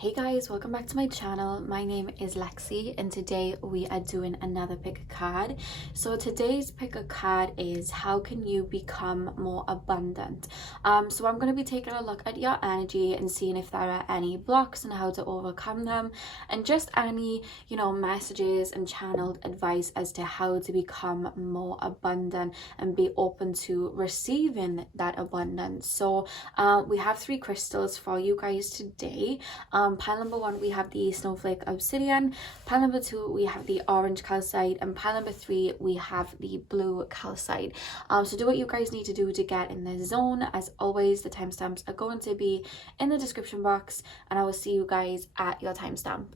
Hey guys, welcome back to my channel. My name is Lexi and today we are doing another pick a card. So today's pick a card is how can you become more abundant. So I'm going to be taking a look at your energy and seeing if there are any blocks and how to overcome them, and just any messages and channeled advice as to how to become more abundant and be open to receiving that abundance. So we have 3 crystals for you guys today. Pile number 1 we have the snowflake obsidian, pile number 2 we have the orange calcite, and pile number 3 we have the blue calcite. So do what you guys need to do to get in the zone. As always, the timestamps are going to be in the description box, and I will see you guys at your timestamp.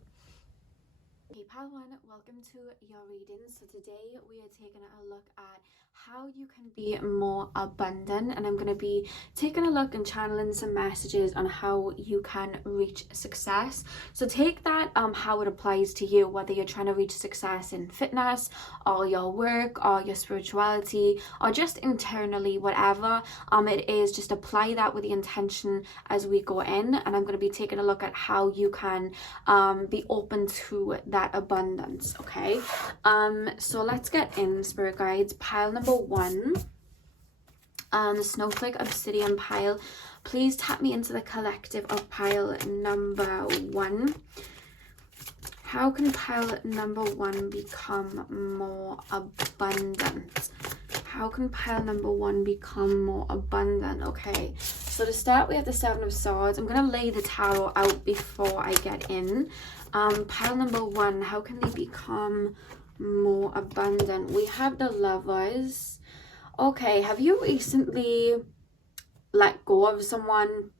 Hey pile 1, welcome to your reading. So today we are taking a look at how you can be more abundant, and I'm going to be taking a look and channeling some messages on how you can reach success. So take that how it applies to you, whether you're trying to reach success in fitness or your work or your spirituality or just internally, whatever it is, just apply that with the intention as we go in. And I'm going to be taking a look at how you can be open to that abundance. Okay, so let's get in, spirit guides. Pile number 1, the snowflake obsidian pile, please tap me into the collective of pile number 1. How can pile number 1 become more abundant? How can pile number 1 become more abundant? Okay, so to start we have the 7 of swords. I'm going to lay the tarot out before I get in. Pile number 1, how can they become more abundant? We have the lovers. Okay, have you recently let go of someone,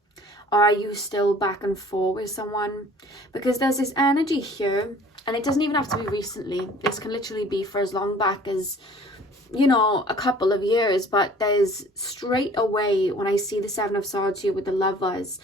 or are you still back and forth with someone? Because there's this energy here, and it doesn't even have to be recently. This can literally be for as long back as a couple of years, but there's straight away when I see the 7 of swords here with the lovers,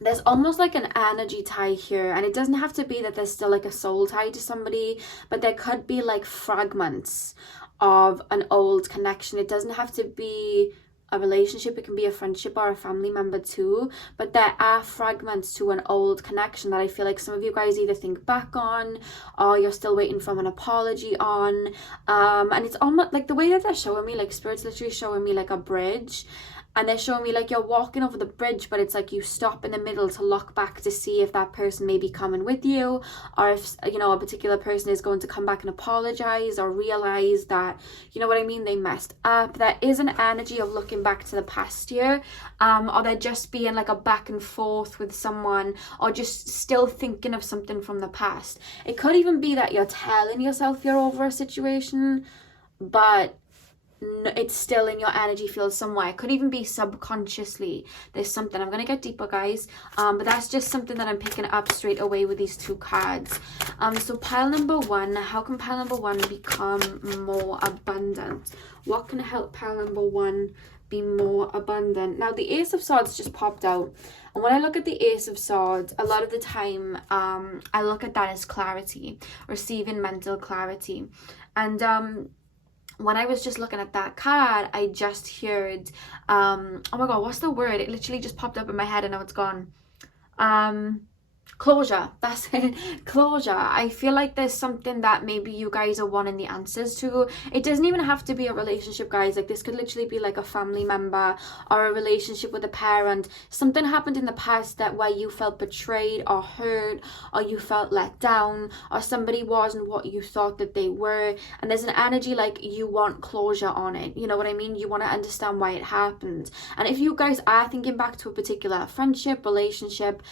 there's almost like an energy tie here, and it doesn't have to be that there's still like a soul tie to somebody, but there could be like fragments of an old connection. It doesn't have to be a relationship, it can be a friendship or a family member too, but there are fragments to an old connection that I feel like some of you guys either think back on or you're still waiting for an apology on, and it's almost like the way that they're showing me, like spirit's literally showing me like a bridge, and they're showing me like you're walking over the bridge, but it's like you stop in the middle to look back to see if that person may be coming with you, or if a particular person is going to come back and apologize or realize that what I mean, they messed up. There is an energy of looking back to the past year, or they're just being like a back and forth with someone, or just still thinking of something from the past. It could even be that you're telling yourself you're over a situation, but it's still in your energy field somewhere. It could even be subconsciously. There's something. I'm going to get deeper, guys. But that's just something that I'm picking up straight away with these 2 cards. So pile number 1, how can pile number 1 become more abundant? What can help pile number 1 be more abundant? Now, the Ace of Swords just popped out. And when I look at the Ace of Swords, a lot of the time, I look at that as clarity, receiving mental clarity. And when I was just looking at that card, I just heard, oh my god, what's the word? It literally just popped up in my head and now it's gone. Closure. That's it. Closure. I feel like there's something that maybe you guys are wanting the answers to. It doesn't even have to be a relationship, guys. Like, this could literally be like a family member or a relationship with a parent. Something happened in the past that where you felt betrayed or hurt, or you felt let down, or somebody wasn't what you thought that they were, and there's an energy like you want closure on it. You know what I mean? You want to understand why it happened. And if you guys are thinking back to a particular friendship, relationship,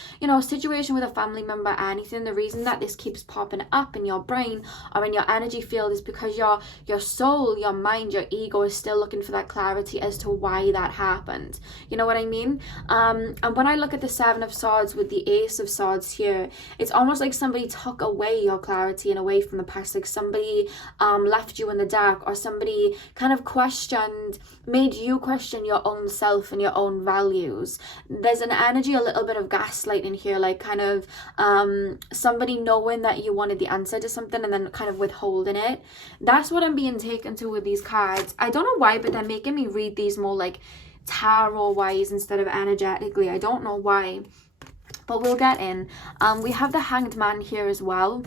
situation with a family member, anything, the reason that this keeps popping up in your brain or in your energy field is because your soul, your mind, your ego is still looking for that clarity as to why that happened. You know what I mean? And when I look at the 7 of Swords with the Ace of Swords here, it's almost like somebody took away your clarity and away from the past. Like somebody left you in the dark, or somebody kind of made you question your own self and your own values. There's an energy, a little bit of gaslighting here, like kind of somebody knowing that you wanted the answer to something and then kind of withholding it. That's what I'm being taken to with these cards. I don't know why, but they're making me read these more like tarot wise instead of energetically. I don't know why. but we'll get in. We have the Hanged Man here as well.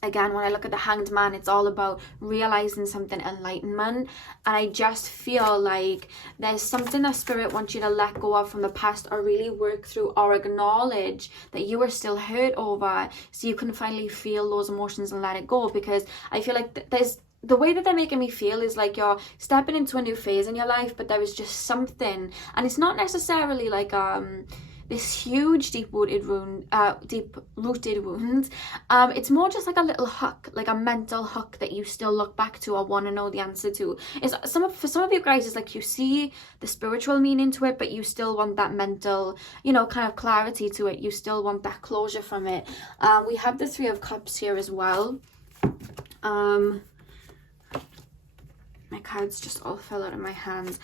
Again, when I look at the Hanged Man, it's all about realizing something, enlightenment. And I just feel like there's something that Spirit wants you to let go of from the past, or really work through, or acknowledge that you are still hurt over, so you can finally feel those emotions and let it go. Because I feel like there's, the way that they're making me feel is like you're stepping into a new phase in your life, but there is just something, and it's not necessarily like this huge deep-rooted wound. It's more just like a little hook, like a mental hook that you still look back to or want to know the answer to. For some of you guys, it's like you see the spiritual meaning to it, but you still want that mental, you know, kind of clarity to it. You still want that closure from it. We have the Three of Cups here as well. My cards just all fell out of my hands.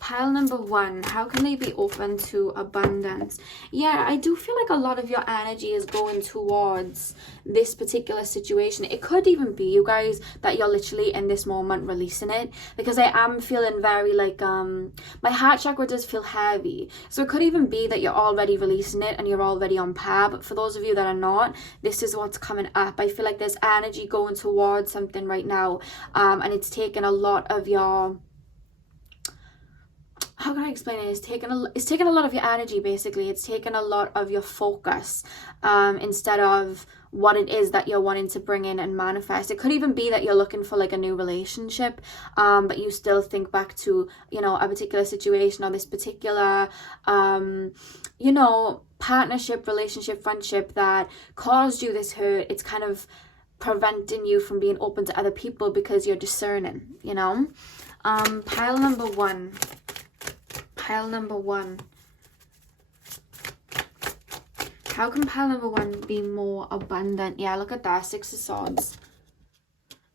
Pile number 1, how can they be open to abundance? Yeah, I do feel like a lot of your energy is going towards this particular situation. It could even be, you guys, that you're literally in this moment releasing it, because I am feeling very like my heart chakra does feel heavy, so it could even be that you're already releasing it and you're already on par. But for those of you that are not, this is what's coming up. I feel like there's energy going towards something right now, and it's taken a lot of your, how can I explain it? It's taken a lot of your energy, basically. It's taken a lot of your focus, instead of what it is that you're wanting to bring in and manifest. It could even be that you're looking for like a new relationship, but you still think back to, you know, a particular situation, or this particular, you know, partnership, relationship, friendship that caused you this hurt. It's kind of preventing you from being open to other people because you're discerning, you know. Pile number 1. Pile number 1. How can pile number 1 be more abundant? Yeah, look at that. 6 of Swords.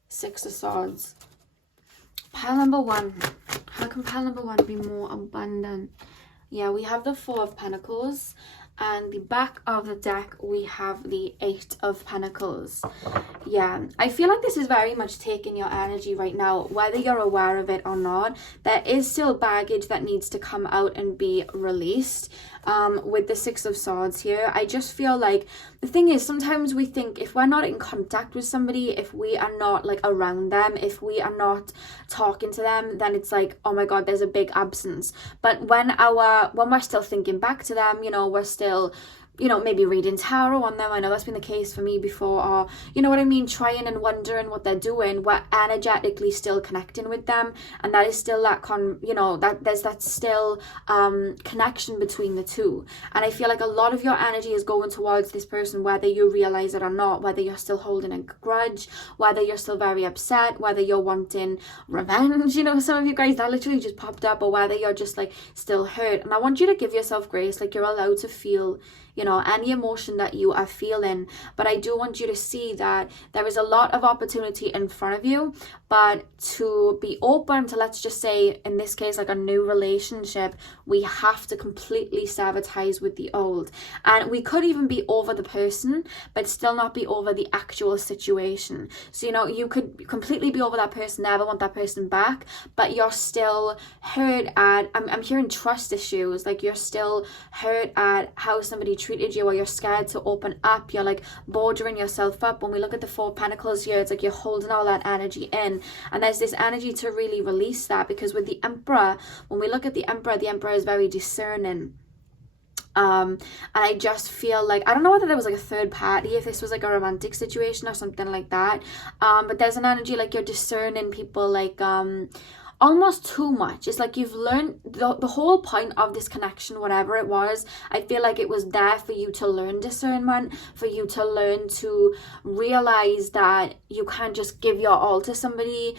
6 of Swords. Pile number 1. How can pile number 1 be more abundant? Yeah, we have the 4 of Pentacles. And the back of the deck, we have the 8 of Pentacles. Yeah, I feel like this is very much taking your energy right now, whether you're aware of it or not. There is still baggage that needs to come out and be released. With the 6 of Swords here, I just feel like the thing is, sometimes we think if we're not in contact with somebody, if we are not like around them, if we are not talking to them, then it's like, oh my god, there's a big absence. But when we're still thinking back to them, you know, we're still, you know, maybe reading tarot on them. I know that's been the case for me before, or, you know what I mean, trying and wondering what they're doing. We're energetically still connecting with them, and that is still that there's that still connection between the two. And I feel like a lot of your energy is going towards this person, whether you realize it or not, whether you're still holding a grudge, whether you're still very upset, whether you're wanting revenge, you know, some of you guys, that literally just popped up, or whether you're just like still hurt. And I want you to give yourself grace, like you're allowed to feel, you know, any emotion that you are feeling. But I do want you to see that there is a lot of opportunity in front of you, but to be open to, let's just say in this case, like a new relationship, we have to completely sever ties with the old. And we could even be over the person, but still not be over the actual situation. So, you know, you could completely be over that person, never want that person back, but you're still hurt at, I'm hearing trust issues, like you're still hurt at how somebody treated you, or you're scared to open up, you're like bordering yourself up. When we look at the 4 of Pentacles here, it's like you're holding all that energy in, and there's this energy to really release that, because with the Emperor, when we look at the Emperor is very discerning. And I just feel like, I don't know whether there was like a third party, if this was like a romantic situation or something like that, but there's an energy like you're discerning people, like almost too much. It's like you've learned the whole point of this connection, whatever it was, I feel like it was there for you to learn discernment, for you to learn to realize that you can't just give your all to somebody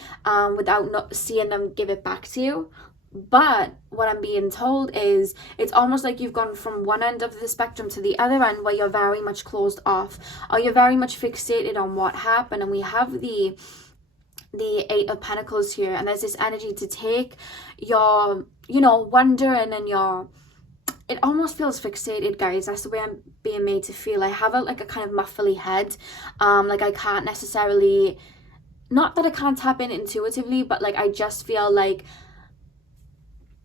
without not seeing them give it back to you. But what I'm being told is it's almost like you've gone from one end of the spectrum to the other end, where you're very much closed off, or you're very much fixated on what happened. And we have the 8 of Pentacles here, and there's this energy to take your, you know, wondering, and your, it almost feels fixated, guys. That's the way I'm being made to feel. I have like a kind of muffly head, like I can't necessarily, not that I can't tap in intuitively, but like I just feel like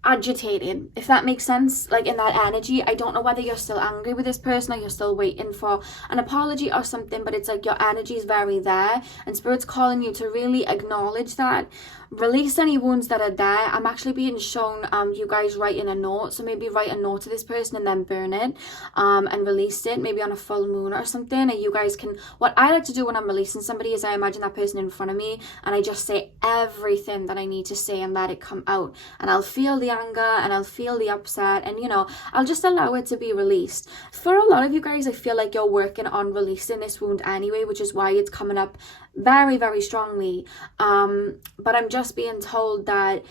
agitated, if that makes sense, like in that energy. I don't know whether you're still angry with this person or you're still waiting for an apology or something, but it's like your energy is very there, and Spirit's calling you to really acknowledge that, release any wounds that are there. I'm actually being shown you guys writing a note, so maybe write a note to this person and then burn it and release it, maybe on a full moon or something. And you guys can, what I like to do when I'm releasing somebody is I imagine that person in front of me and I just say everything that I need to say and let it come out, and I'll feel the anger and I'll feel the upset, and you know, I'll just allow it to be released. For a lot of you guys, I feel like you're working on releasing this wound anyway, which is why it's coming up very, very strongly. But I'm just being told that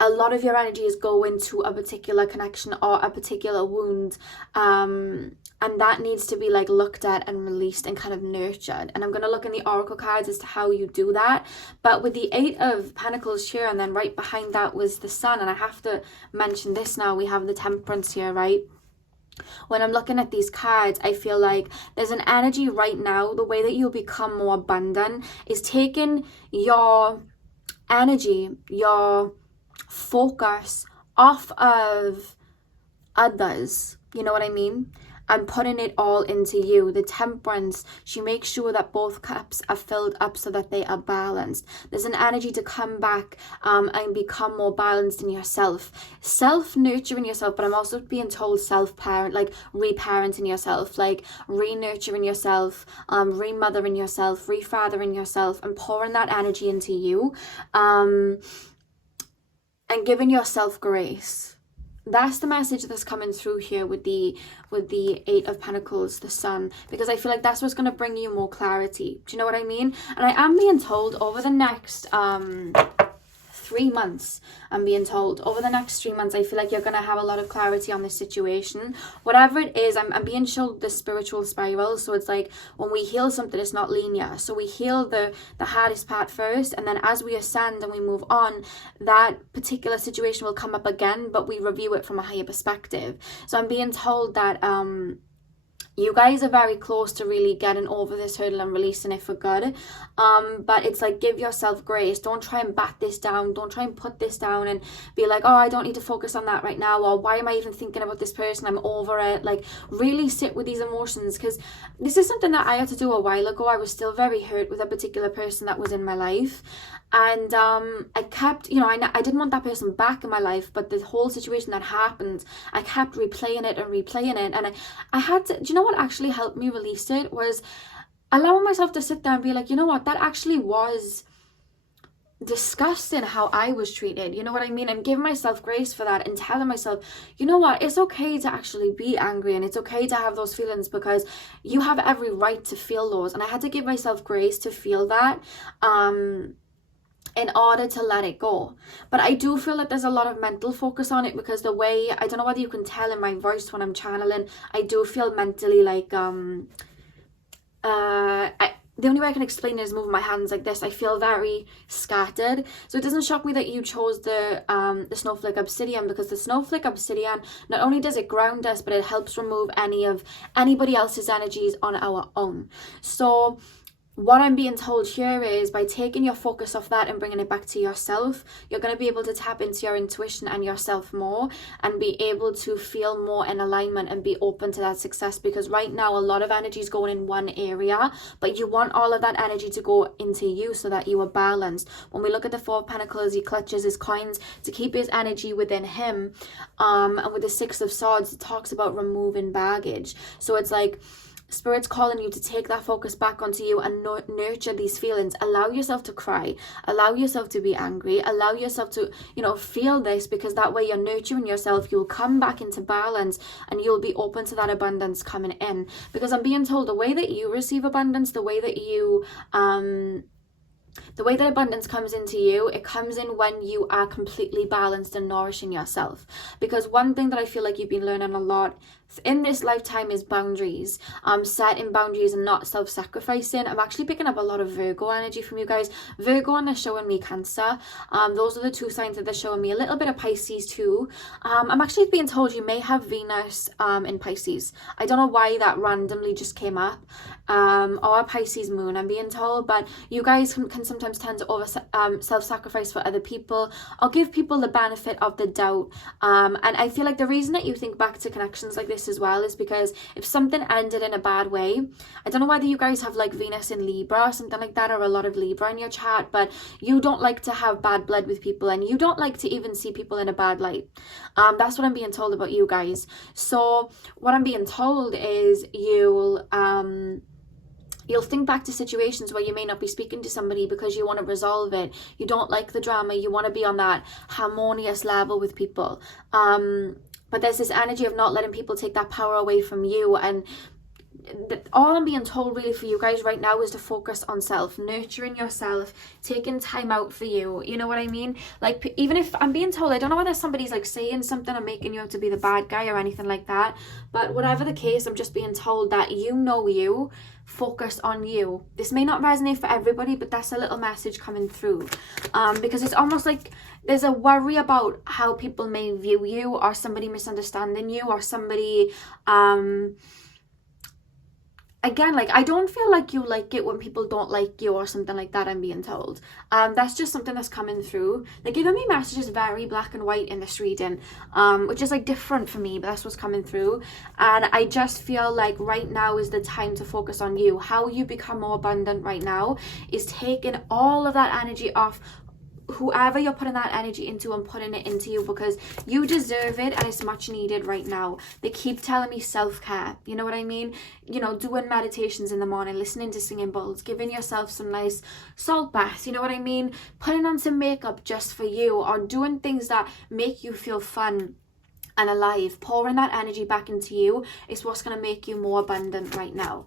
a lot of your energy is going to a particular connection or a particular wound, and that needs to be like looked at and released and kind of nurtured. And I'm going to look in the oracle cards as to how you do that. But with the 8 of Pentacles here, and then right behind that was the Sun, and I have to mention this now, we have the Temperance here, right? When I'm looking at these cards, I feel like there's an energy right now. The way that you'll become more abundant is taking your energy, your focus off of others. You know what I mean? And putting it all into you. The Temperance, she makes sure that both cups are filled up so that they are balanced. There's an energy to come back and become more balanced in yourself. Self-nurturing yourself, but I'm also being told self-parent, like reparenting yourself, like re-nurturing yourself, re-mothering yourself, re-fathering yourself, and pouring that energy into you, and giving yourself grace. That's the message that's coming through here with the 8 of Pentacles, the Sun, because I feel like that's what's going to bring you more clarity. Do you know what I mean? And I am being told over the next 3 months, I'm being told over the next 3 months, I feel like you're going to have a lot of clarity on this situation. Whatever it is, I'm being shown the spiritual spiral. So it's like when we heal something, it's not linear. So we heal the hardest part first, and then as we ascend and we move on, that particular situation will come up again, but we review it from a higher perspective. So I'm being told that you guys are very close to really getting over this hurdle and releasing it for good. But it's like, give yourself grace. Don't try and bat this down. Don't try and put this down and be like, oh, I don't need to focus on that right now. Or why am I even thinking about this person? I'm over it. Like, really sit with these emotions, because this is something that I had to do a while ago. I was still very hurt with a particular person that was in my life. And I kept, you know, I didn't want that person back in my life, but the whole situation that happened, I kept replaying it. And I had to, do you know what actually helped me release it? Was allowing myself to sit there and be like, you know what, that actually was disgusting how I was treated. You know what I mean? And giving myself grace for that and telling myself, you know what, it's okay to actually be angry, and it's okay to have those feelings, because you have every right to feel those. And I had to give myself grace to feel that, in order to let it go. But I do feel that there's a lot of mental focus on it, because the way, I don't know whether you can tell in my voice when I'm channeling, I do feel mentally like, the only way I can explain it is moving my hands like this. I feel very scattered. So it doesn't shock me that you chose the snowflake obsidian, because the snowflake obsidian, not only does it ground us, but it helps remove anybody else's energies on our own. So what I'm being told here is, by taking your focus off that and bringing it back to yourself, you're going to be able to tap into your intuition and yourself more, and be able to feel more in alignment and be open to that success. Because right now a lot of energy is going in one area, but you want all of that energy to go into you so that you are balanced. When we look at the 4 of Pentacles, he clutches his coins to keep his energy within him, and with the 6 of Swords, it talks about removing baggage. So it's like Spirit's calling you to take that focus back onto you and nurture these feelings. Allow yourself to cry. Allow yourself to be angry. Allow yourself to, you know, feel this, because that way you're nurturing yourself. You'll come back into balance and you'll be open to that abundance coming in. Because I'm being told the way that you receive abundance, the way that you, the way that abundance comes into you, it comes in when you are completely balanced and nourishing yourself. Because one thing that I feel like you've been learning a lot in this lifetime is boundaries, setting boundaries and not self-sacrificing. I'm actually picking up a lot of Virgo energy from you guys. Virgo, and they're showing me Cancer. Those are the two signs that they're showing me. A little bit of Pisces too. I'm actually being told you may have Venus in Pisces. I don't know why that randomly just came up. Or a Pisces moon, I'm being told, but you guys can sometimes tend to self-sacrifice for other people, or give people the benefit of the doubt. And I feel like the reason that you think back to connections like this as well is because if something ended in a bad way, I don't know whether you guys have like Venus in Libra or something like that, or a lot of Libra in your chart, but you don't like to have bad blood with people, and you don't like to even see people in a bad light. That's what I'm being told about you guys. So what I'm being told is you'll think back to situations where you may not be speaking to somebody because you want to resolve it. You don't like the drama. You want to be on that harmonious level with people. But there's this energy of not letting people take that power away from you. And all I'm being told really for you guys right now is to focus on self, nurturing yourself, taking time out for you. You know what I mean? Like, even if I'm being told, I don't know whether somebody's like saying something or making you out to be the bad guy or anything like that, but whatever the case, I'm just being told that you focus on you. This may not resonate for everybody, but that's a little message coming through, because it's almost like there's a worry about how people may view you, or somebody misunderstanding you, or somebody again, like, I don't feel like you like it when people don't like you or something like that, I'm being told. That's just something that's coming through. They're giving me messages very black and white in this reading, which is like different for me, but that's what's coming through. And I just feel like right now is the time to focus on you. How you become more abundant right now is taking all of that energy off whoever you're putting that energy into and putting it into you, because you deserve it and it's much needed right now. They keep telling me self-care, you know what I mean? You know, doing meditations in the morning, listening to singing bowls, giving yourself some nice salt baths, you know what I mean? Putting on some makeup just for you, or doing things that make you feel fun and alive. Pouring that energy back into you is what's going to make you more abundant right now,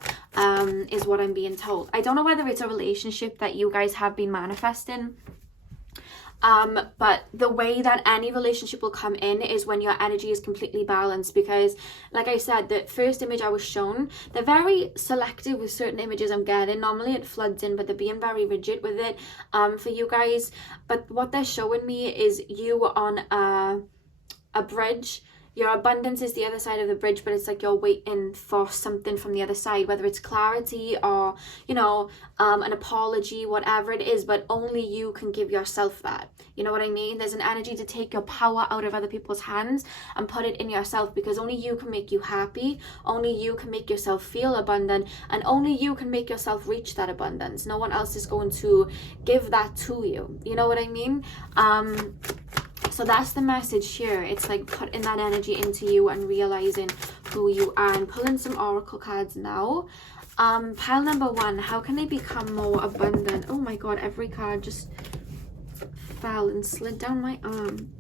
is what I'm being told. I don't know whether it's a relationship that you guys have been manifesting, but the way that any relationship will come in is when your energy is completely balanced, because like I said, the first image I was shown, they're very selective with certain images I'm getting. Normally it floods in, but they're being very rigid with it for you guys. But what they're showing me is you on a bridge. Your abundance is the other side of the bridge, but it's like you're waiting for something from the other side, whether it's clarity or, you know, an apology, whatever it is, but only you can give yourself that. You know what I mean? There's an energy to take your power out of other people's hands and put it in yourself, because only you can make you happy, only you can make yourself feel abundant, and only you can make yourself reach that abundance. No one else is going to give that to you. You know what I mean? So that's the message here. It's like putting that energy into you and realizing who you are. And pulling some oracle cards now. Pile number 1, how can they become more abundant? Oh my god, every card just fell and slid down my arm.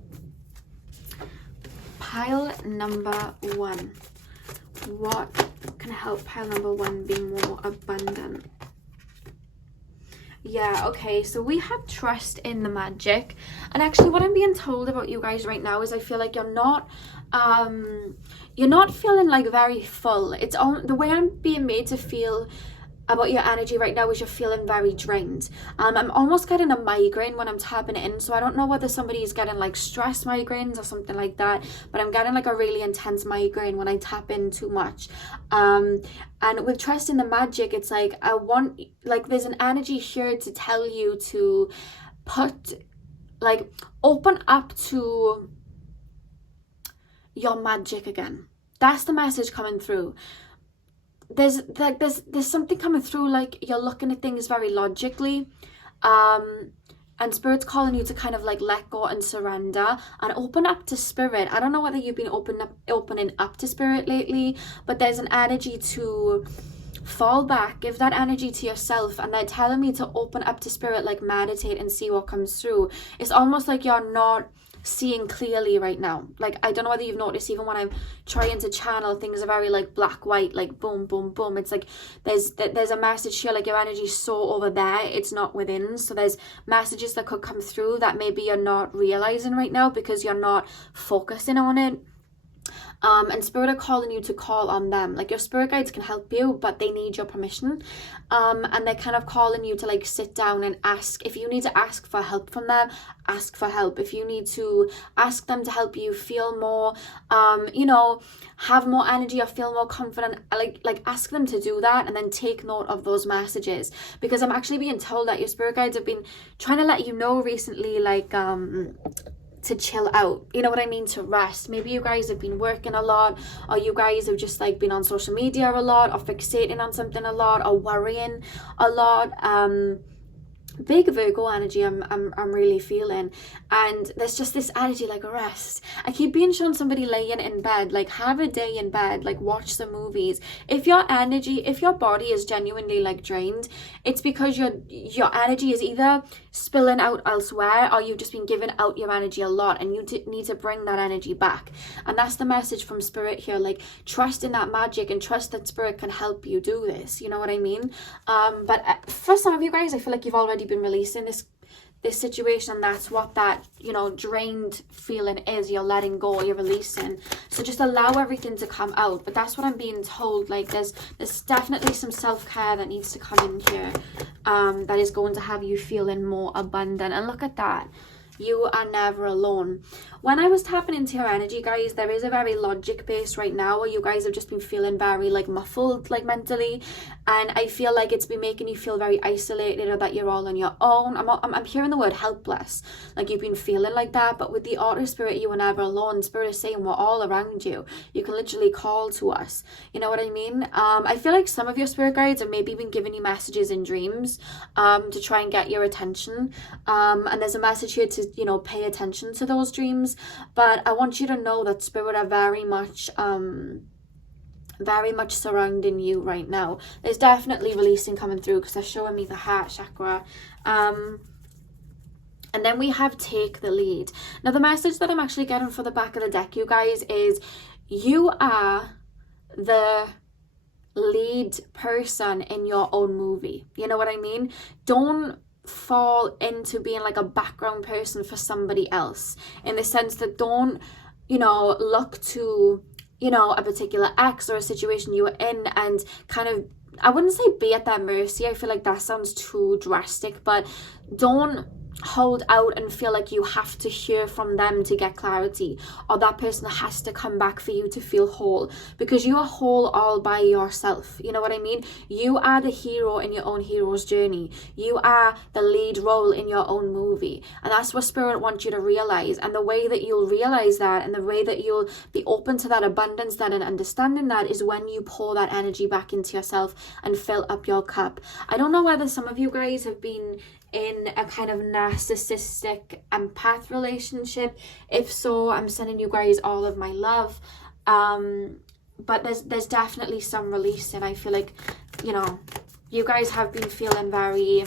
Pile number 1. What can help pile number 1 be more abundant? Yeah, okay, so we have trust in the Magick. And actually what I'm being told about you guys right now is I feel like you're not feeling like very full. It's all the way I'm being made to feel about your energy right now is you're feeling very drained. I'm almost getting a migraine when I'm tapping it in, so I don't know whether somebody is getting like stress migraines or something like that, but I'm getting like a really intense migraine when I tap in too much. And with trust in the Magick, it's like there's an energy here to tell you to open up to your magic again. That's the message coming through. There's something coming through, like you're looking at things very logically, and Spirit's calling you to kind of like let go and surrender and open up to Spirit. I don't know whether you've been opening up to Spirit lately, but there's an energy to fall back, give that energy to yourself, and they're telling me to open up to Spirit, like meditate and see what comes through. It's almost like you're not seeing clearly right now. Like, I don't know whether you've noticed, even when I'm trying to channel, things are very like black white, like boom boom boom. It's like there's a message here, like your energy's so over there, it's not within. So there's messages that could come through that maybe you're not realizing right now because you're not focusing on it. and spirit are calling you to call on them. Like, your spirit guides can help you, but they need your permission, and they're kind of calling you to like sit down and ask. If you need to ask for help from them, ask for help. If you need to ask them to help you feel more, you know, have more energy or feel more confident, like ask them to do that, and then take note of those messages, because I'm actually being told that your spirit guides have been trying to let you know recently, like to chill out, you know what I mean, to rest. Maybe you guys have been working a lot, or you guys have just like been on social media a lot, or fixating on something a lot, or worrying a lot. Big Virgo energy I'm really feeling, and there's just this energy like a rest. I keep being shown somebody laying in bed, like have a day in bed, like watch some movies. If your body is genuinely like drained, it's because your energy is either spilling out elsewhere, or you've just been giving out your energy a lot, and you need to bring that energy back. And that's the message from spirit here, like trust in that magic and trust that spirit can help you do this, you know what I mean? But for some of you guys, I feel like you've already been releasing this situation, and that's what that, you know, drained feeling is. You're letting go, you're releasing. So just allow everything to come out. But that's what I'm being told, like there's definitely some self-care that needs to come in here, that is going to have you feeling more abundant. And look at that, you are never alone. When I was tapping into your energy, guys, there is a very logic base right now where you guys have just been feeling very like muffled, like mentally, and I feel like it's been making you feel very isolated, or that you're all on your own. I'm hearing the word helpless, like you've been feeling like that. But with the Auto Spirit, you are never alone. Spirit is saying we're all around you. You can literally call to us, you know what I mean? I feel like some of your spirit guides have maybe been giving you messages in dreams, to try and get your attention, and there's a message here to, you know, pay attention to those dreams. But I want you to know that spirit are very much surrounding you right now. There's definitely releasing coming through, because they're showing me the heart chakra. And then we have take the lead. Now the message that I'm actually getting for the back of the deck, you guys, is you are the lead person in your own movie. You know what I mean? Don't fall into being like a background person for somebody else, in the sense that don't, you know, look to, you know, a particular ex or a situation you were in and kind of, I wouldn't say be at their mercy, I feel like that sounds too drastic, but don't hold out and feel like you have to hear from them to get clarity, or that person has to come back for you to feel whole, because you are whole all by yourself. You know what I mean? You are the hero in your own hero's journey. You are the lead role in your own movie, and that's what spirit wants you to realize. And the way that you'll realize that, and the way that you'll be open to that abundance, that and understanding that, is when you pour that energy back into yourself and fill up your cup. I don't know whether some of you guys have been in a kind of narcissistic empath relationship. If so, I'm sending you guys all of my love, but there's definitely some release, and I feel like, you know, you guys have been feeling very,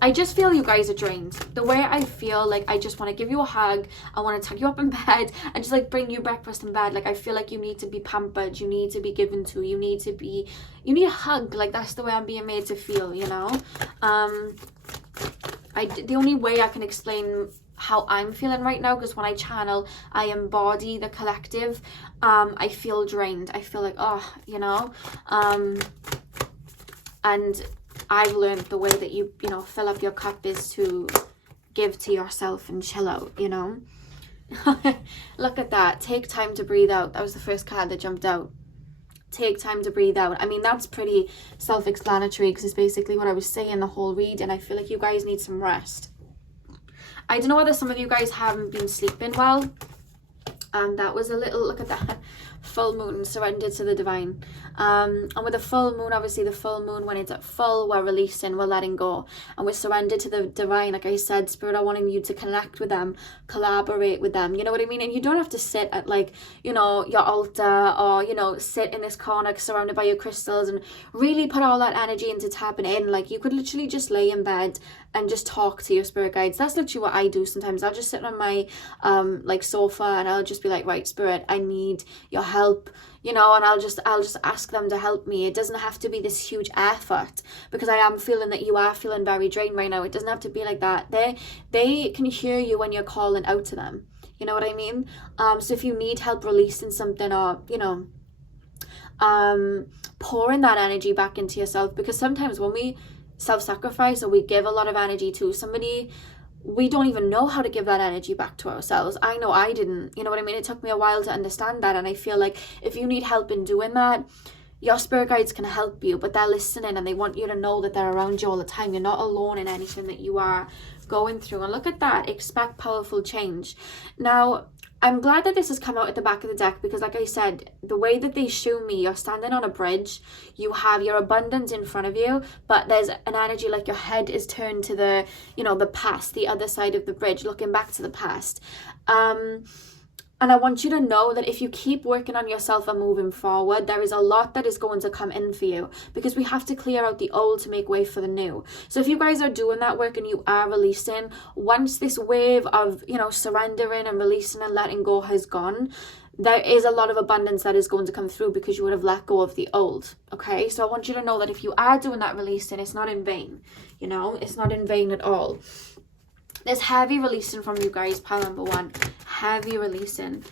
I just feel you guys are drained. The way I feel, like I just want to give you a hug, I want to tuck you up in bed and just like bring you breakfast in bed. Like I feel like you need to be pampered, you need to be given to, you need a hug. Like that's the way I'm being made to feel, you know. The only way I can explain how I'm feeling right now, because when I channel, I embody the collective, I feel drained. I feel like, oh, you know, and I've learned the way that you know, fill up your cup is to give to yourself and chill out, you know. Look at that. Take time to breathe out. That was the first card that jumped out. Take time to breathe out. I mean, that's pretty self-explanatory, because it's basically what I was saying the whole read, and I feel like you guys need some rest. I don't know whether some of you guys haven't been sleeping well. That was a little, look at that, full moon, surrender to the divine. And with the full moon, obviously the full moon, when it's at full, we're releasing, we're letting go, and we're surrendered to the divine. Like I said, spirit are wanting you to connect with them, collaborate with them, you know what I mean? And you don't have to sit at, like, you know, your altar, or, you know, sit in this corner surrounded by your crystals and really put all that energy into tapping in. Like you could literally just lay in bed and just talk to your spirit guides. That's literally what I do sometimes. I'll just sit on my like sofa, and I'll just be like, right, spirit, I need your help, you know, and I'll just ask them to help me. It doesn't have to be this huge effort, because I am feeling that you are feeling very drained right now. It doesn't have to be like that. They can hear you when you're calling out to them. You know what I mean? So if you need help releasing something, or, you know, pouring that energy back into yourself, because sometimes when we self-sacrifice or we give a lot of energy to somebody, we don't even know how to give that energy back to ourselves. I know I didn't, you know what I mean? It took me a while to understand that, and I feel like if you need help in doing that, your spirit guides can help you, but they're listening and they want you to know that they're around you all the time. You're not alone in anything that you are going through. And look at that, expect powerful change. Now, I'm glad that this has come out at the back of the deck, because like I said, the way that they show me, you're standing on a bridge, you have your abundance in front of you, but there's an energy like your head is turned to the, you know, the past, the other side of the bridge, looking back to the past. And I want you to know that if you keep working on yourself and moving forward, there is a lot that is going to come in for you, because we have to clear out the old to make way for the new. So if you guys are doing that work and you are releasing, once this wave of, you know, surrendering and releasing and letting go has gone, there is a lot of abundance that is going to come through, because you would have let go of the old. Okay, so I want you to know that if you are doing that releasing, it's not in vain. You know, it's not in vain at all. There's heavy releasing from you guys, pile number one. Heavy releasing.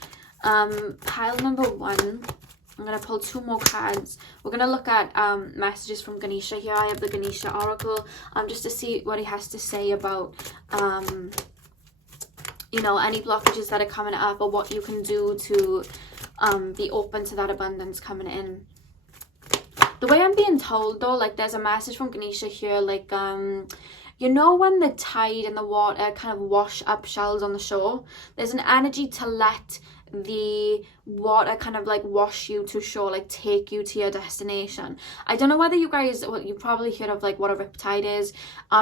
Pile number one, I'm going to pull two more cards. We're going to look at messages from Ganesha here. I have the Ganesha Oracle, just to see what he has to say about, you know, any blockages that are coming up, or what you can do to be open to that abundance coming in. The way I'm being told, though, like, there's a message from Ganesha here, like, you know, when the tide and the water kind of wash up shells on the shore, there's an energy to let the water kind of like wash you to shore, like take you to your destination. I don't know whether you guys, well, you probably heard of like what a riptide is.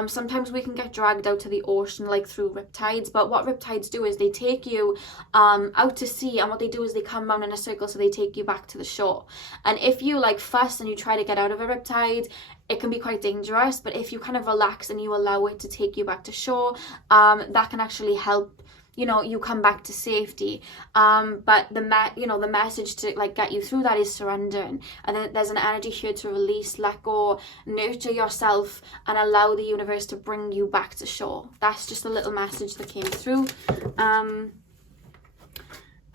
Sometimes we can get dragged out to the ocean like through riptides, but what riptides do is they take you out to sea, and what they do is they come round in a circle, so they take you back to the shore. And if you like fuss and you try to get out of a riptide, it can be quite dangerous. But if you kind of relax and you allow it to take you back to shore, that can actually help, you know, you come back to safety. But the message to like get you through that is surrendering. And then there's an energy here to release, let go, nurture yourself, and allow the universe to bring you back to shore. That's just a little message that came through. And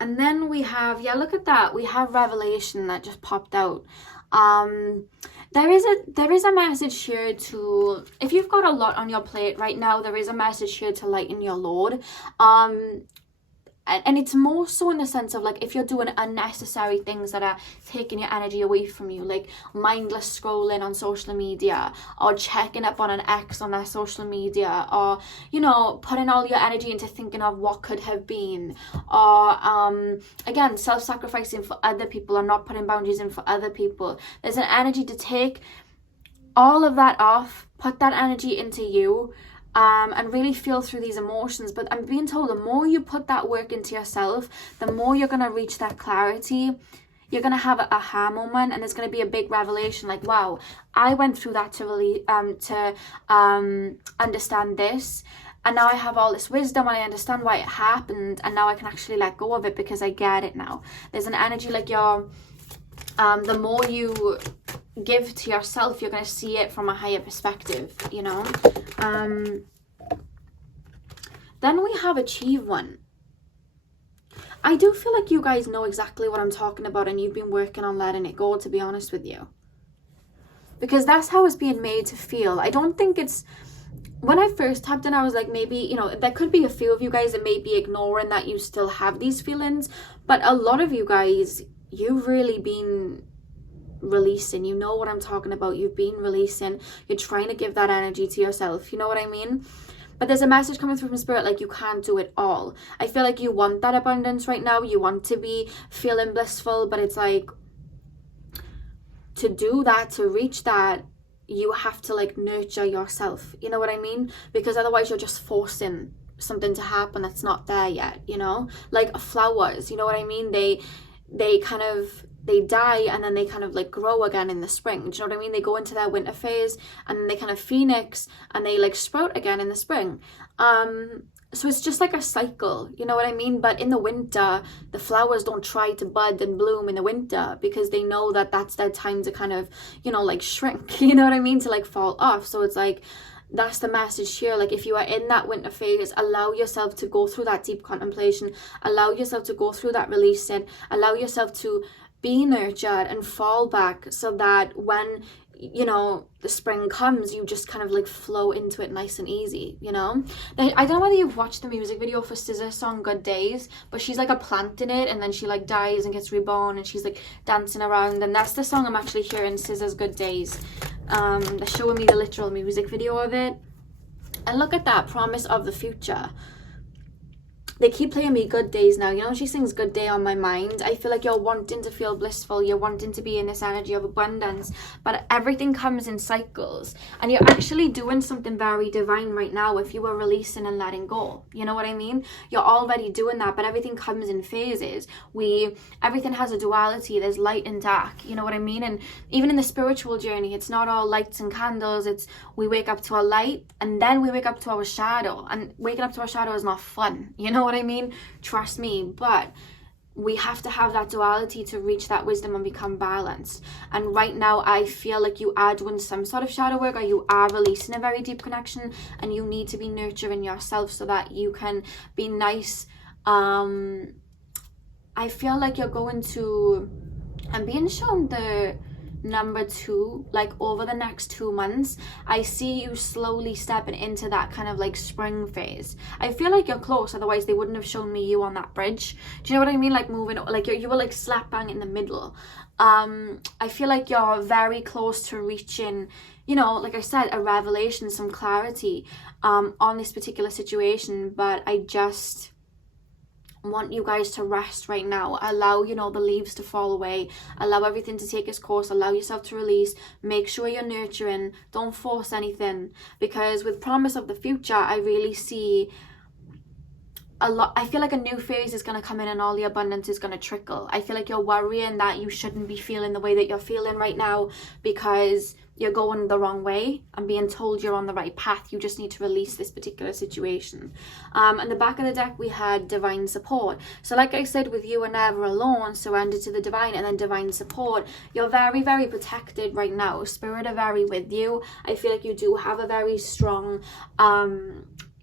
then we have, yeah, look at that, we have revelation that just popped out. There is a message here to, if you've got a lot on your plate right now, there is a message here to lighten your load. And it's more so in the sense of like, if you're doing unnecessary things that are taking your energy away from you, like mindless scrolling on social media, or checking up on an ex on their social media, or, you know, putting all your energy into thinking of what could have been, or again, self-sacrificing for other people, or not putting boundaries in for other people. There's an energy to take all of that off, put that energy into you, and really feel through these emotions. But I'm being told the more you put that work into yourself, the more you're going to reach that clarity. You're going to have an aha moment, and there's going to be a big revelation, like, wow, I went through that to really understand this, and now I have all this wisdom, and I understand why it happened, and now I can actually let go of it because I get it now. There's an energy like you're the more you give to yourself, you're going to see it from a higher perspective, you know. Then we have achieve one. I do feel like you guys know exactly what I'm talking about, and you've been working on letting it go, to be honest with you, because that's how it's being made to feel. I don't think it's, when I first tapped in, I was like, maybe, you know, there could be a few of you guys that may be ignoring that you still have these feelings, but a lot of you guys, you've really been releasing. You know what I'm talking about. You've been releasing. You're trying to give that energy to yourself. You know what I mean? But there's a message coming through from spirit, like you can't do it all. I feel like you want that abundance right now. You want to be feeling blissful, but it's like, to do that, to reach that, you have to like nurture yourself. You know what I mean? Because otherwise you're just forcing something to happen that's not there yet, you know? Like flowers, you know what I mean? They kind of, they die and then they kind of like grow again in the spring. Do you know what I mean? They go into their winter phase and then they kind of phoenix and they like sprout again in the spring. So it's just like a cycle, you know what I mean? But in the winter, the flowers don't try to bud and bloom in the winter because they know that that's their time to kind of, you know, like shrink, you know what I mean? To like fall off. So it's like, that's the message here. Like, if you are in that winter phase, allow yourself to go through that deep contemplation, allow yourself to go through that releasing, allow yourself to be nurtured and fall back, so that when, you know, the spring comes, you just kind of like flow into it nice and easy, you know. I don't know whether you've watched the music video for SZA's song Good Days, but she's like a plant in it, and then she like dies and gets reborn, and she's like dancing around, and that's the song I'm actually hearing, SZA's Good Days. They're showing me the literal music video of it, and look at that promise of the future. They keep playing me Good Days now. You know, she sings Good Day on my mind. I feel like you're wanting to feel blissful. You're wanting to be in this energy of abundance. But everything comes in cycles. And you're actually doing something very divine right now if you are releasing and letting go. You know what I mean? You're already doing that, but everything comes in phases. Everything has a duality. There's light and dark. You know what I mean? And even in the spiritual journey, it's not all lights and candles. It's we wake up to a light and then we wake up to our shadow. And waking up to our shadow is not fun. You know what I mean? Trust me. But we have to have that duality to reach that wisdom and become balanced. And right now I feel like you are doing some sort of shadow work, or you are releasing a very deep connection, and you need to be nurturing yourself so that you can be nice. I feel like you're going to, I'm being shown the number 2, like over the next 2 months. I see you slowly stepping into that kind of like spring phase. I feel like you're close, otherwise they wouldn't have shown me you on that bridge. Do you know what I mean? Like moving, like you were like slap bang in the middle. I feel like you're very close to reaching, you know, like I said, a revelation, some clarity on this particular situation. But I just want you guys to rest right now. Allow, you know, the leaves to fall away, allow everything to take its course, allow yourself to release. Make sure you're nurturing, don't force anything, because with promise of the future, I really see a lot. I feel like a new phase is going to come in and all the abundance is going to trickle. I feel like you're worrying that you shouldn't be feeling the way that you're feeling right now because you're going the wrong way and being told you're on the right path. You just need to release this particular situation. And the back of the deck, we had divine support. So like I said, with you are never alone, surrender to the divine, and then divine support. You're very, very protected right now. Spirit are very with you. I feel like you do have a very strong,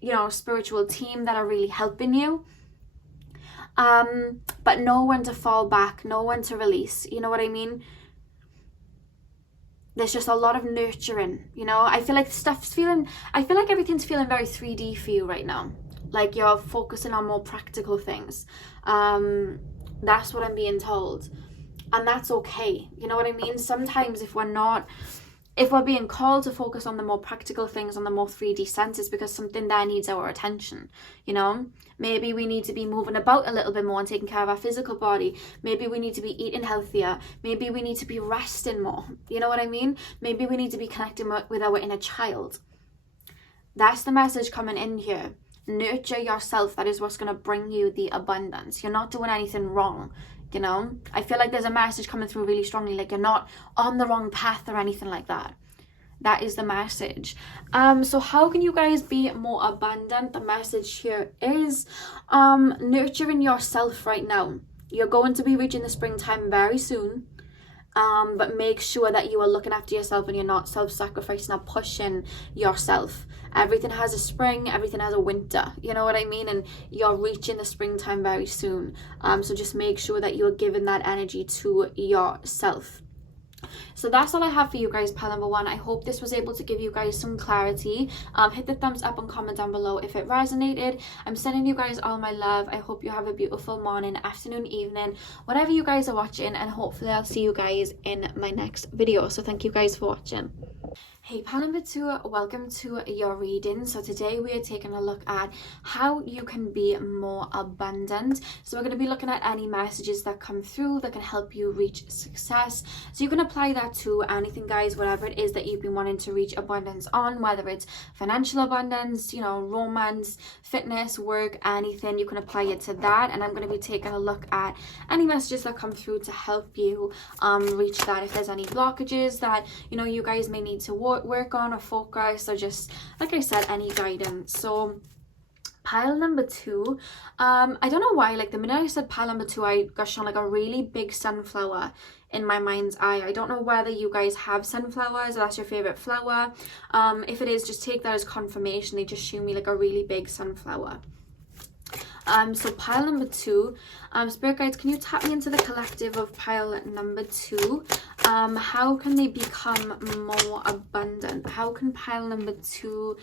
you know, spiritual team that are really helping you. But know when to fall back, know when to release. You know what I mean? There's just a lot of nurturing, you know. I feel like I feel like everything's feeling very 3D for you right now. Like you're focusing on more practical things. That's what I'm being told. And that's okay. You know what I mean? Sometimes if we're being called to focus on the more practical things, on the more 3D senses, because something there needs our attention, you know. Maybe we need to be moving about a little bit more and taking care of our physical body. Maybe we need to be eating healthier. Maybe we need to be resting more. You know what I mean? Maybe we need to be connecting with our inner child. That's the message coming in here. Nurture yourself. That is what's going to bring you the abundance. You're not doing anything wrong. You know, I feel like there's a message coming through really strongly, like you're not on the wrong path or anything like that. That is the message. So how can you guys be more abundant? The message here is nurturing yourself right now. You're going to be reaching the springtime very soon. But make sure that you are looking after yourself and you're not self-sacrificing or pushing yourself. Everything has a spring, everything has a winter, you know what I mean? And you're reaching the springtime very soon. So just make sure that you're giving that energy to yourself. So that's all I have for you guys, pile number 1. I hope this was able to give you guys some clarity. Hit the thumbs up and comment down below if it resonated. I'm sending you guys all my love. I hope you have a beautiful morning, afternoon, evening, whatever you guys are watching, and hopefully I'll see you guys in my next video. So thank you guys for watching. Hey, pile number 2, welcome to your reading. So today we are taking a look at how you can be more abundant. So we're going to be looking at any messages that come through that can help you reach success. So you can apply that to anything, guys, whatever it is that you've been wanting to reach abundance on, whether it's financial abundance, you know, romance, fitness, work, anything. You can apply it to that. And I'm going to be taking a look at any messages that come through to help you reach that. If there's any blockages that, you know, you guys may need to work on or focus, or just, like I said, any guidance. So Pile number 2, I don't know why, like the minute I said pile number 2, I got shown like a really big sunflower in my mind's eye. I don't know whether you guys have sunflowers or that's your favorite flower. If it is, just take that as confirmation. They just show me like a really big sunflower. So pile number 2, spirit guides, can you tap me into the collective of pile number 2? How can they become more abundant? How can pile number 2,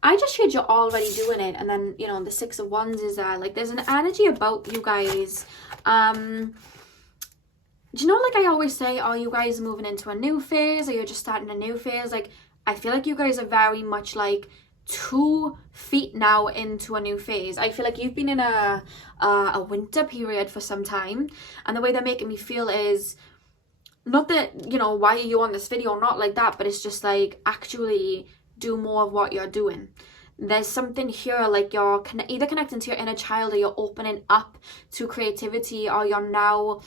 I just heard you're already doing it, and then, you know, the 6 of Wands is there. Like, there's an energy about you guys. Do you know, like I always say, are you guys moving into a new phase, or you're just starting a new phase? Like, I feel like you guys are very much like 2 feet now into a new phase. I feel like you've been in a winter period for some time, and the way they're making me feel is not that, you know, why are you on this video, not like that, but it's just like, actually do more of what you're doing. There's something here, like you're either connecting to your inner child, or you're opening up to creativity, or you're now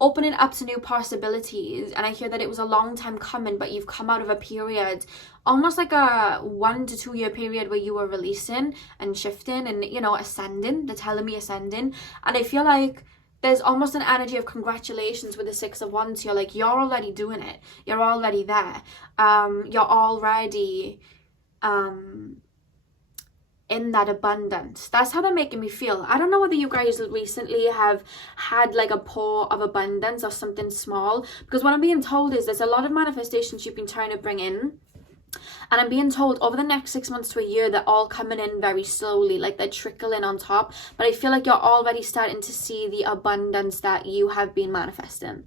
opening up to new possibilities. And I hear that it was a long time coming, but you've come out of a period, almost like a 1 to 2 year period, where you were releasing and shifting and, you know, ascending. They're telling me ascending. And I feel like there's almost an energy of congratulations with the 6 of Wands. You're like, you're already doing it. You're already there. You're already in that abundance. That's how they're making me feel. I don't know whether you guys recently have had like a pour of abundance or something small, because what I'm being told is there's a lot of manifestations you've been trying to bring in, and I'm being told over the next 6 months to a year, they're all coming in very slowly, like they're trickling on top. But I feel like you're already starting to see the abundance that you have been manifesting.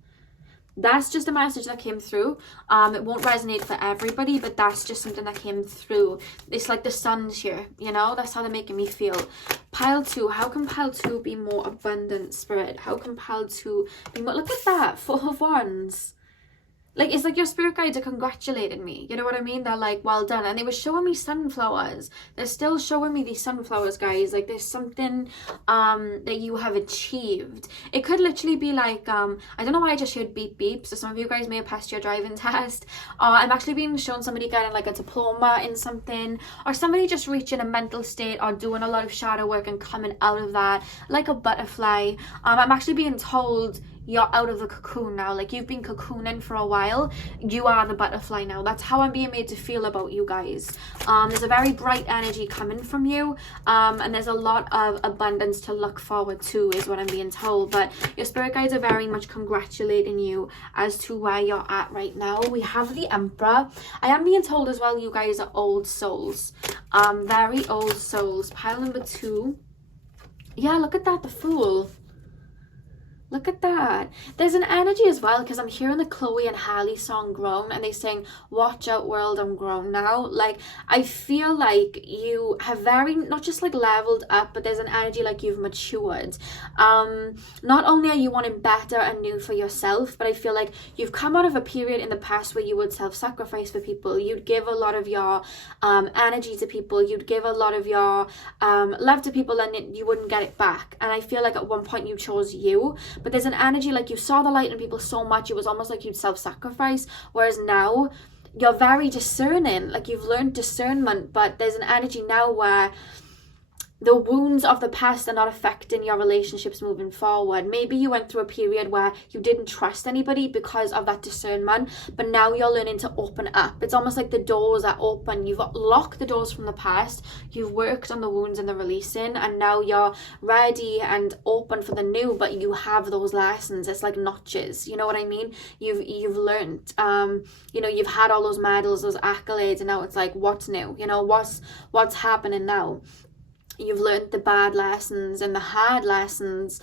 That's just a message that came through. It won't resonate for everybody, but that's just something that came through. It's like the sun's here, you know? That's how they're making me feel. Pile 2, how can pile 2 be more abundant, spirit? How can pile 2 be more... Look at that, 4 of Wands. Like, it's like your spirit guides are congratulating me. You know what I mean? They're like, well done. And they were showing me sunflowers. They're still showing me these sunflowers, guys. Like, there's something that you have achieved. It could literally be like, I don't know why I just heard beep beep. So some of you guys may have passed your driving test. I'm actually being shown somebody getting like a diploma in something. Or somebody just reaching a mental state, or doing a lot of shadow work and coming out of that. Like a butterfly. I'm actually being told... you're out of the cocoon now. Like, you've been cocooning for a while. You are the butterfly now. That's how I'm being made to feel about you guys. There's a very bright energy coming from you, and there's a lot of abundance to look forward to, is what I'm being told. But your spirit guides are very much congratulating you as to where you're at right now. We have the Emperor. I am being told as well, you guys are old souls. Very old souls. Pile number 2. Yeah, look at that, the Fool. Look at that. There's an energy as well, because I'm hearing the Chloe and Halle song Grown, and they sing, watch out world, I'm grown now. Like, I feel like you have very, not just like leveled up, but there's an energy like you've matured. Not only are you wanting better and new for yourself, but I feel like you've come out of a period in the past where you would self-sacrifice for people. You'd give a lot of your energy to people. You'd give a lot of your love to people, and you wouldn't get it back. And I feel like at one point you chose you. But there's an energy like you saw the light in people so much, it was almost like you'd self-sacrifice. Whereas now, you're very discerning. Like, you've learned discernment, but there's an energy now where the wounds of the past are not affecting your relationships moving forward. Maybe you went through a period where you didn't trust anybody because of that discernment, but now you're learning to open up. It's almost like the doors are open. You've locked the doors from the past, you've worked on the wounds and the releasing, and now you're ready and open for the new, but you have those lessons. It's like notches, you know what I mean? You've learned, you know, you've had all those medals, those accolades, and now it's like, what's new? You know, what's happening now? You've learned the bad lessons and the hard lessons,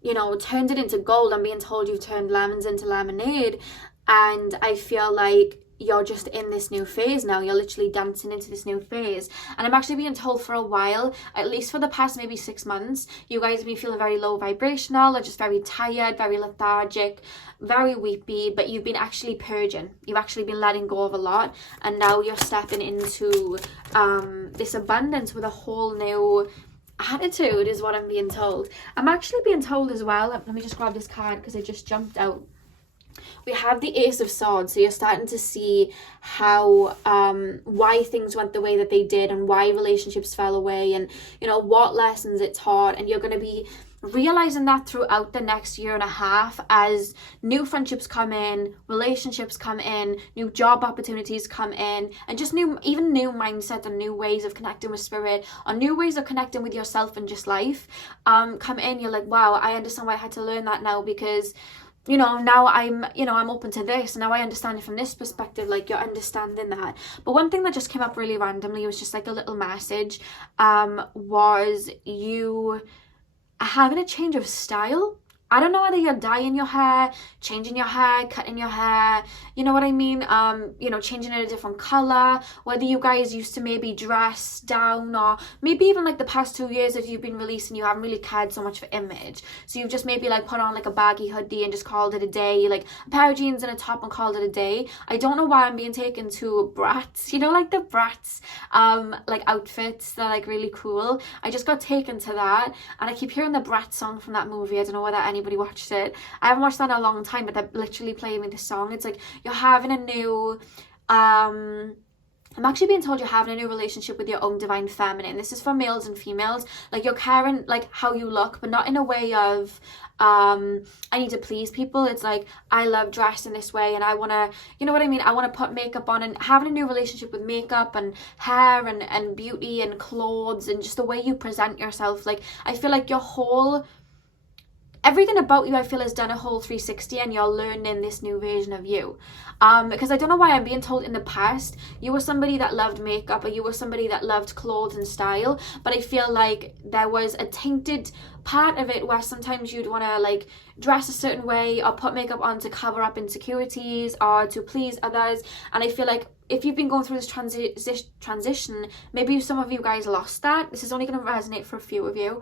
you know, turned it into gold. I'm being told you've turned lemons into lemonade. And I feel like you're just in this new phase now. You're literally dancing into this new phase. And I'm actually being told for a while, at least for the past maybe 6 months, you guys have been feeling very low vibrational, or just very tired, very lethargic, very weepy, but you've been actually purging. You've actually been letting go of a lot. And now you're stepping into this abundance with a whole new attitude, is what I'm being told. I'm actually being told as well, let me just grab this card because it just jumped out. We have the Ace of Swords, so you're starting to see how why things went the way that they did, and why relationships fell away, and you know what lessons it taught. And you're going to be realizing that throughout the next year and a half, as new friendships come in, relationships come in, new job opportunities come in, and just new mindsets and new ways of connecting with spirit, or new ways of connecting with yourself and just life come in. You're like, wow, I understand why I had to learn that now, because you know, now I'm open to this. Now I understand it from this perspective. Like, you're understanding that. But one thing that just came up really randomly was just like a little message, was you having a change of style. I don't know whether you're dyeing your hair, changing your hair, cutting your hair, you know what I mean? You know, changing it a different color, whether you guys used to maybe dress down, or maybe even like the past 2 years if you've been releasing, you haven't really cared so much for image. So you've just maybe like put on like a baggy hoodie and just called it a day, like a pair of jeans and a top and called it a day. I don't know why I'm being taken to Bratz, you know, like the Bratz like outfits. They're like really cool. I just got taken to that, and I keep hearing the Bratz song from that movie. I don't know whether anybody watched it. I haven't watched that in a long time, but they're literally playing me the song. It's like you're having a new I'm actually being told you're having a new relationship with your own divine feminine. This is for males and females. Like, you're caring like how you look, but not in a way of I need to please people. It's like, I love dressing this way, and I want to, you know what I mean, I want to put makeup on, and having a new relationship with makeup and hair and beauty and clothes and just the way you present yourself. Like, I feel like your whole everything about you, I feel, has done a whole 360, and you're learning this new version of you. Because I don't know why I'm being told in the past you were somebody that loved makeup, or you were somebody that loved clothes and style, but I feel like there was a tainted part of it where sometimes you'd want to like dress a certain way or put makeup on to cover up insecurities or to please others. And I feel like if you've been going through this transition, maybe some of you guys lost that. This is only going to resonate for a few of you.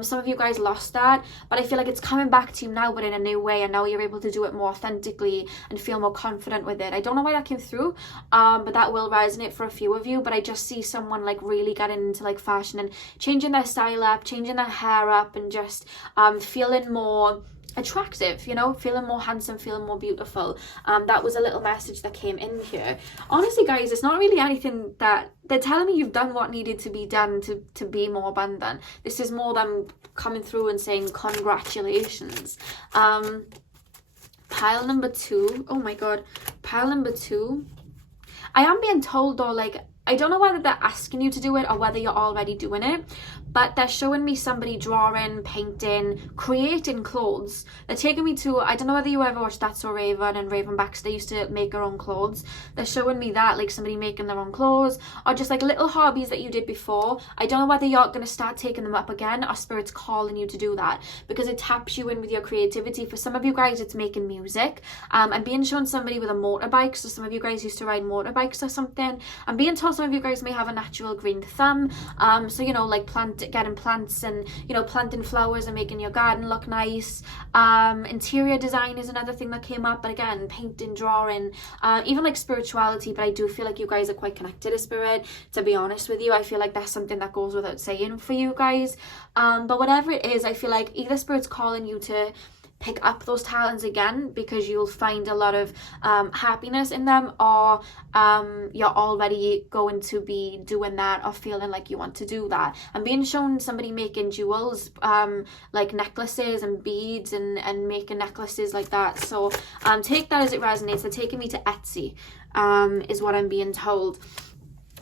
Some of you guys lost that, but I feel like it's coming back to you now, but in a new way, and now you're able to do it more authentically and feel more confident with it. I don't know why that came through, but that will resonate for a few of you. But I just see someone like really getting into like fashion and changing their style up, changing their hair up, and just feeling more attractive, you know, feeling more handsome, feeling more beautiful. That was a little message that came in here. Honestly, guys, it's not really anything that they're telling me. You've done what needed to be done to be more abundant. This is more them coming through and saying congratulations. Pile number 2. Oh my god, pile number 2. I am being told though, like, I don't know whether they're asking you to do it or whether you're already doing it, but they're showing me somebody drawing, painting, creating clothes. They're taking me to, I don't know whether you ever watched That's So Raven and Raven Baxter used to make their own clothes. They're showing me that, like somebody making their own clothes, or just like little hobbies that you did before. I don't know whether you're going to start taking them up again, or Spirit's calling you to do that, because it taps you in with your creativity. For some of you guys, it's making music. I'm being shown somebody with a motorbike, so some of you guys used to ride motorbikes or something. I'm being told some of you guys may have a natural green thumb, so you know, like getting plants and, you know, planting flowers and making your garden look nice. Interior design is another thing that came up, but again, painting, drawing, even like spirituality. But I do feel like you guys are quite connected to spirit, to be honest with you. I feel like that's something that goes without saying for you guys. But whatever it is, I feel like either spirit's calling you to pick up those talents again, because you'll find a lot of happiness in them, or you're already going to be doing that or feeling like you want to do that. I'm being shown somebody making jewels, like necklaces and beads and making necklaces like that. So take that as it resonates. They're taking me to Etsy, is what I'm being told.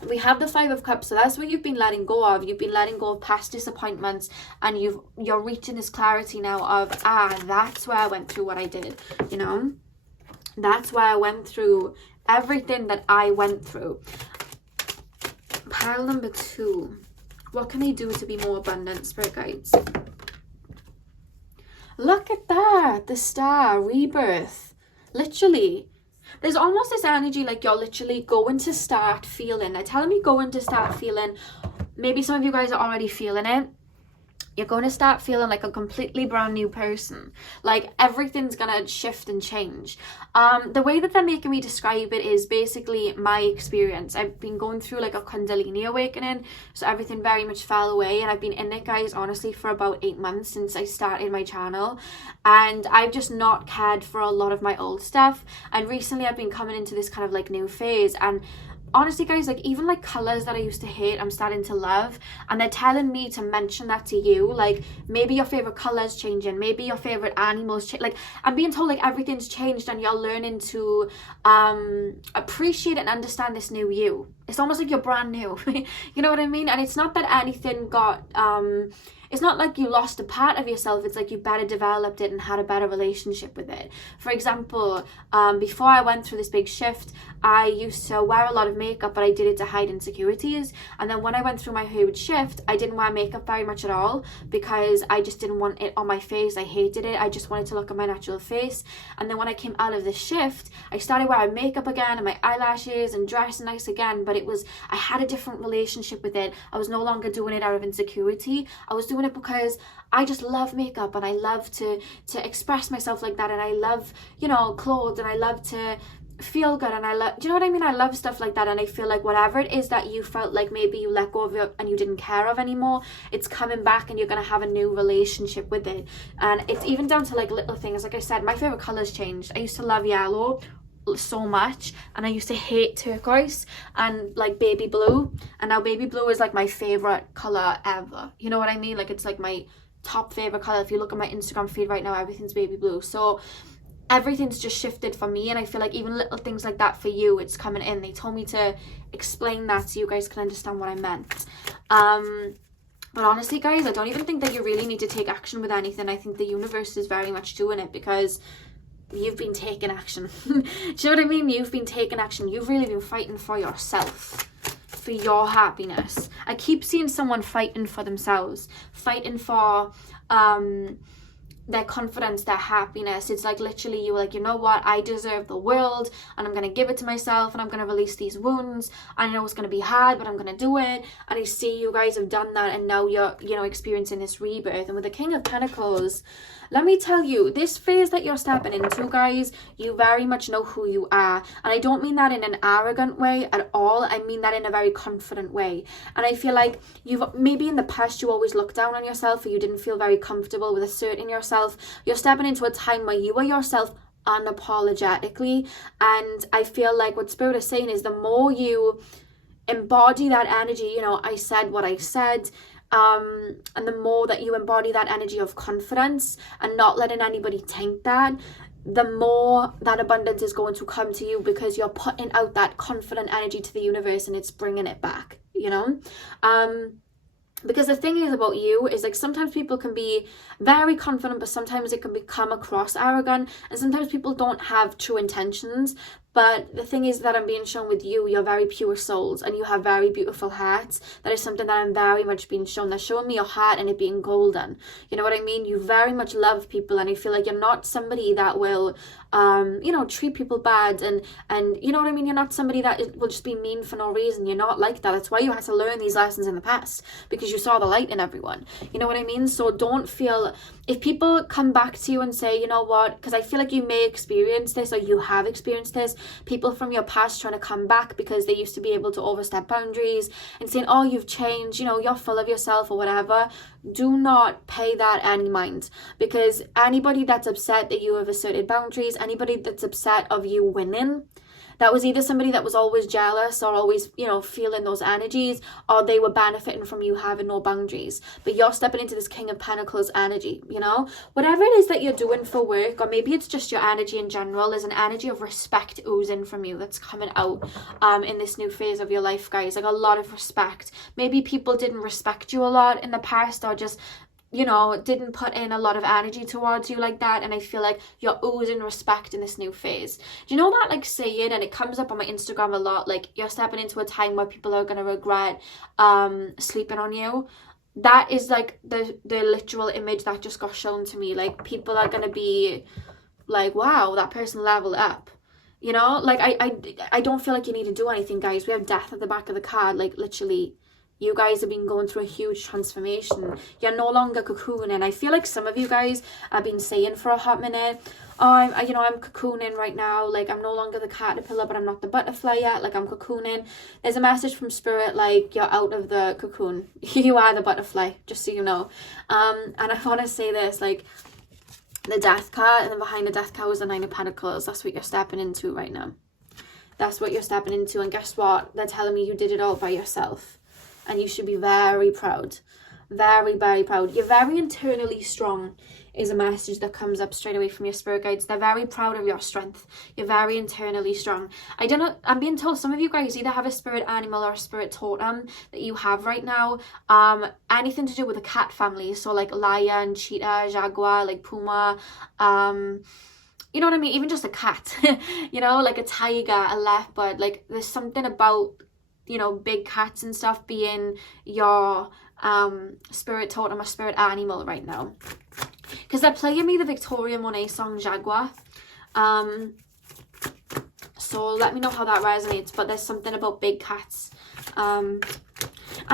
We have the 5 of Cups, so that's what you've been letting go of. You've been letting go of past disappointments, and you're reaching this clarity now of, that's where I went through what I did, you know? That's where I went through everything that I went through. Pile number 2. What can I do to be more abundant, spirit guides? Look at that, the star, rebirth, literally. There's almost this energy like you're literally going to start feeling. They're telling me going to start feeling. Maybe some of you guys are already feeling it. you're going to start feeling like a completely brand new person. Like everything's gonna shift and change. The way that they're making me describe it is basically my experience. I've been going through like a Kundalini awakening, so everything very much fell away, and I've been in it, guys, honestly for about 8 months since I started my channel, and I've just not cared for a lot of my old stuff. And recently I've been coming into this kind of like new phase, and honestly, guys, like even like colors that I used to hate, I'm starting to love, and they're telling me to mention that to you. Like maybe your favorite colors changing, maybe your favorite animals like I'm being told like everything's changed, and you're learning to appreciate and understand this new you. It's almost like you're brand new. You know what I mean? And it's not that anything got it's not like you lost a part of yourself. It's like you better developed it and had a better relationship with it. For example, before I went through this big shift, I used to wear a lot of makeup, but I did it to hide insecurities. And then when I went through my huge shift, I didn't wear makeup very much at all because I just didn't want it on my face. I hated it. I just wanted to look at my natural face. And then when I came out of the shift, I started wearing makeup again and my eyelashes and dressing nice again. But I had a different relationship with it. I was no longer doing it out of insecurity. I was doing it because I just love makeup, and I love to express myself like that, and I love, you know, clothes, and I love to feel good, and I love, do you know what I mean? I love stuff like that. And I feel like whatever it is that you felt like maybe you let go of it and you didn't care of anymore, it's coming back, and you're gonna have a new relationship with it. And it's even down to like little things. Like I said, my favorite colors changed. I used to love yellow so much, and I used to hate turquoise and like baby blue, and now baby blue is like my favorite color ever. You know what I mean? Like it's like my top favorite color. If you look at my Instagram feed right now, everything's baby blue. So everything's just shifted for me, and I feel like even little things like that for you, it's coming in. They told me to explain that so you guys can understand what I meant. But honestly, guys, I don't even think that you really need to take action with anything. I think the universe is very much doing it because you've been taking action. Do you know what I mean? You've been taking action. You've really been fighting for yourself, for your happiness. I keep seeing someone fighting for themselves, fighting for their confidence, their happiness. It's like literally you were like, you know what, I deserve the world, and I'm going to give it to myself, and I'm going to release these wounds. I know it's going to be hard, but I'm going to do it. And I see you guys have done that, and now you're, you know, experiencing this rebirth. And with the King of Pentacles, let me tell you, this phase that you're stepping into, guys, you very much know who you are. And I don't mean that in an arrogant way at all. I mean that in a very confident way. And I feel like maybe in the past you always looked down on yourself, or you didn't feel very comfortable with asserting yourself. You're stepping into a time where you are yourself unapologetically. And I feel like what Spirit is saying is the more you embody that energy, you know, I said what I said, and the more that you embody that energy of confidence and not letting anybody taint that, the more that abundance is going to come to you, because you're putting out that confident energy to the universe and it's bringing it back, you know. Because the thing is about you is like sometimes people can be very confident, but sometimes it can come across arrogant, and sometimes people don't have true intentions. But the thing is that I'm being shown with you, you're very pure souls and you have very beautiful hearts. That is something that I'm very much being shown. They're showing me your heart and it being golden. You know what I mean? You very much love people, and I feel like you're not somebody that will, you know, treat people bad and you know what I mean? You're not somebody that will just be mean for no reason. You're not like that. That's why you had to learn these lessons in the past, because you saw the light in everyone. You know what I mean? So don't feel, if people come back to you and say, you know what, because I feel like you may experience this, or you have experienced this, people from your past trying to come back because they used to be able to overstep boundaries and saying, oh, you've changed, you know, you're full of yourself or whatever. Do not pay that any mind, because anybody that's upset that you have asserted boundaries, anybody that's upset of you winning, that was either somebody that was always jealous or always, you know, feeling those energies, or they were benefiting from you having no boundaries. But you're stepping into this King of Pentacles energy, you know? Whatever it is that you're doing for work, or maybe it's just your energy in general, there's an energy of respect oozing from you that's coming out in this new phase of your life, guys. Like a lot of respect. Maybe people didn't respect you a lot in the past, or just, you know, didn't put in a lot of energy towards you like that, and I feel like you're oozing respect in this new phase. Do you know that, like, saying, and it comes up on my Instagram a lot, like, you're stepping into a time where people are going to regret sleeping on you? That is like the literal image that just got shown to me. Like, people are going to be like, wow, that person leveled up. You know, like, I don't feel like you need to do anything, guys. We have death at the back of the card, like, literally. You guys have been going through a huge transformation. You're no longer cocooning. I feel like some of you guys have been saying for a hot minute, oh, I'm cocooning right now. Like, I'm no longer the caterpillar, but I'm not the butterfly yet. Like, I'm cocooning. There's a message from Spirit, like, you're out of the cocoon. You are the butterfly, just so you know. And I want to say this, like, the Death card, and then behind the Death card was the Nine of Pentacles. That's what you're stepping into right now. That's what you're stepping into. And guess what? They're telling me you did it all by yourself. And you should be very proud. Very, very proud. You're very internally strong is a message that comes up straight away from your spirit guides. They're very proud of your strength. You're very internally strong. I'm being told some of you guys either have a spirit animal or a spirit totem that you have right now. Anything to do with the cat family. So like lion, cheetah, jaguar, like puma, you know what I mean? Even just a cat, you know, like a tiger, a leopard. Like there's something about, you know, big cats and stuff being your spirit totem or spirit animal right now. Because they're playing me the Victoria Monet song Jaguar. So let me know how that resonates. But there's something about big cats. And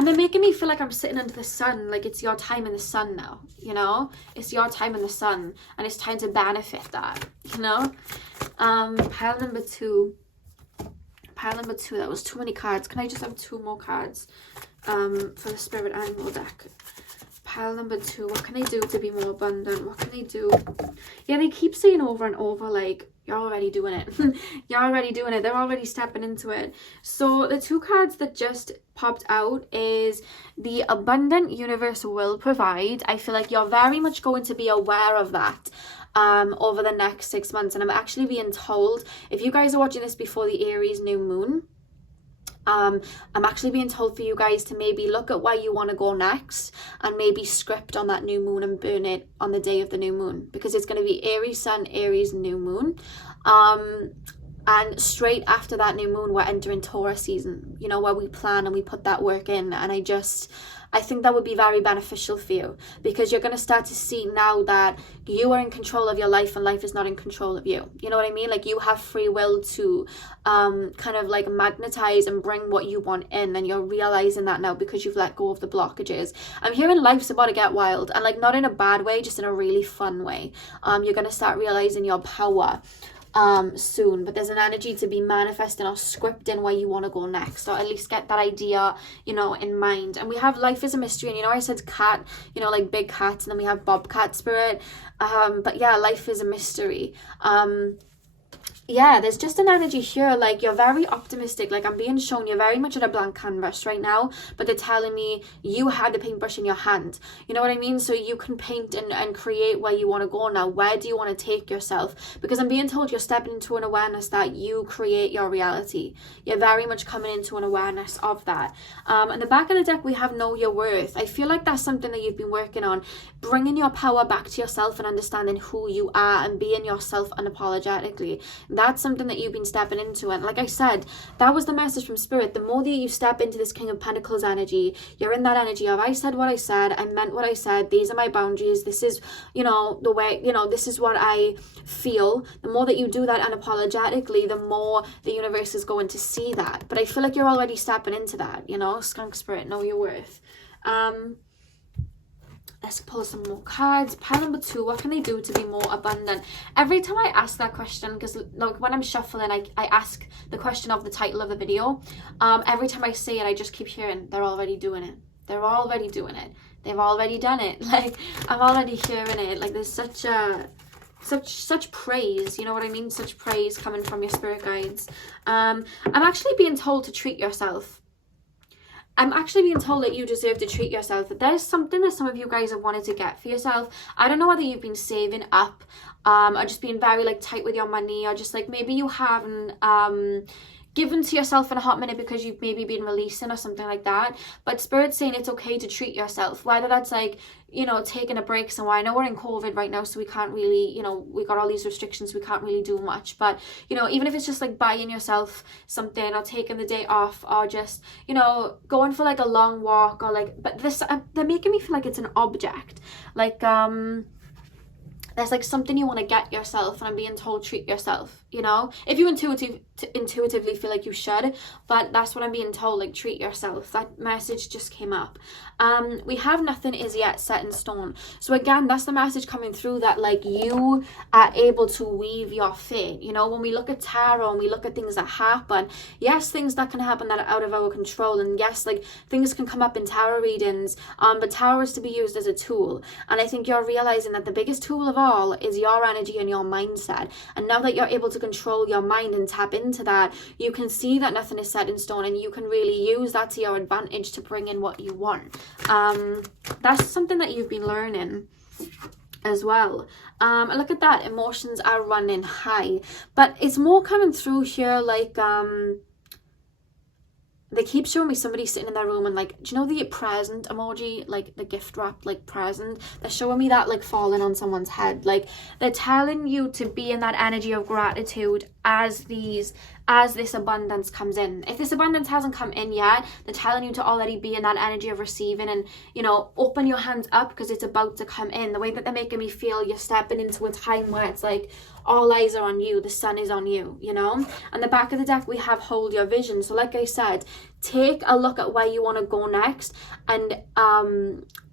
they're making me feel like I'm sitting under the sun. Like it's your time in the sun now, you know? It's your time in the sun. And it's time to benefit that, you know? Pile number two. Pile number two. That was too many cards. Can I just have 2 more cards for the spirit animal deck? Pile number 2. What can I do to be more abundant? What can I do? Yeah, they keep saying over and over, like, you're already doing it. You're already doing it. They're already stepping into it. So the 2 cards that just popped out is the abundant universe will provide. I feel like you're very much going to be aware of that over the next 6 months. And I'm actually being told, if you guys are watching this before the Aries new moon, I'm actually being told for you guys to maybe look at where you want to go next and maybe script on that new moon and burn it on the day of the new moon, because it's going to be Aries sun, Aries new moon. And straight after that new moon, we're entering Taurus season, you know, where we plan and we put that work in. And I think that would be very beneficial for you, because you're going to start to see now that you are in control of your life and life is not in control of you. You know what I mean? Like you have free will to kind of like magnetize and bring what you want in, and you're realizing that now because you've let go of the blockages. I'm hearing life's about to get wild, and like not in a bad way, just in a really fun way. You're going to start realizing your power soon, but there's an energy to be manifesting or scripting where you want to go next, or at least get that idea, you know, in mind. And we have life is a mystery, and you know, I said cat, you know, like big cats, and then we have bobcat spirit, but yeah, life is a mystery. Yeah, there's just an energy here, like you're very optimistic. Like I'm being shown you're very much at a blank canvas right now, but they're telling me you had the paintbrush in your hand. You know what I mean? So you can paint and create where you want to go now. Where do you want to take yourself? Because I'm being told you're stepping into an awareness that you create your reality. You're very much coming into an awareness of that. And the back of the deck, we have know your worth. I feel like that's something that you've been working on, bringing your power back to yourself and understanding who you are and being yourself unapologetically. That's something that you've been stepping into. And like I said, that was the message from Spirit. The more that you step into this King of Pentacles energy, you're in that energy of I said what I said, I meant what I said, these are my boundaries, this is, you know, the way, you know, this is what I feel. The more that you do that unapologetically, the more the universe is going to see that. But I feel like you're already stepping into that, you know. Skunk Spirit, know your worth. Let's pull some more cards. Pile number 2, what can I do to be more abundant? Every time I ask that question, because like when I'm shuffling, I ask the question of the title of the video. Every time I say it, I just keep hearing, they're already doing it. They're already doing it. They've already done it. Like, I'm already hearing it. Like, there's such praise, you know what I mean? Such praise coming from your spirit guides. I'm actually being told to treat yourself. I'm actually being told that you deserve to treat yourself. That there's something that some of you guys have wanted to get for yourself. I don't know whether you've been saving up, or just being very like tight with your money, or just like maybe you haven't given to yourself in a hot minute because you've maybe been releasing or something like that. But Spirit's saying it's okay to treat yourself, whether that's like, you know, taking a break somewhere. I know we're in COVID right now, so we can't really, you know, we got all these restrictions, we can't really do much. But, you know, even if it's just like buying yourself something, or taking the day off, or just, you know, going for like a long walk, or like, but this, they're making me feel like it's an object. Like, there's like something you want to get yourself, and I'm being told treat yourself. you know, if you intuitively feel like you should, but that's what I'm being told, like treat yourself. That message just came up. We have nothing is yet set in stone. So again, that's the message coming through, that like you are able to weave your fate. You know, when we look at tarot and we look at things that happen, yes, things that can happen that are out of our control, and yes, like things can come up in tarot readings, but tarot is to be used as a tool. And I think you're realizing that the biggest tool of all is your energy and your mindset. And now that you're able to control your mind and tap into that, you can see that nothing is set in stone, and you can really use that to your advantage to bring in what you want. That's something that you've been learning as well. Look at that, emotions are running high, but it's more coming through here like they keep showing me somebody sitting in their room and like, do you know the present emoji, like the gift wrap, like present? They're showing me that like falling on someone's head. Like they're telling you to be in that energy of gratitude as this abundance comes in. If this abundance hasn't come in yet, they're telling you to already be in that energy of receiving, and you know, open your hands up because it's about to come in. The way that they're making me feel, you're stepping into a time where it's like all eyes are on you, the sun is on you, you know. And the back of the deck we have hold your vision. So like I said, take a look at where you want to go next, and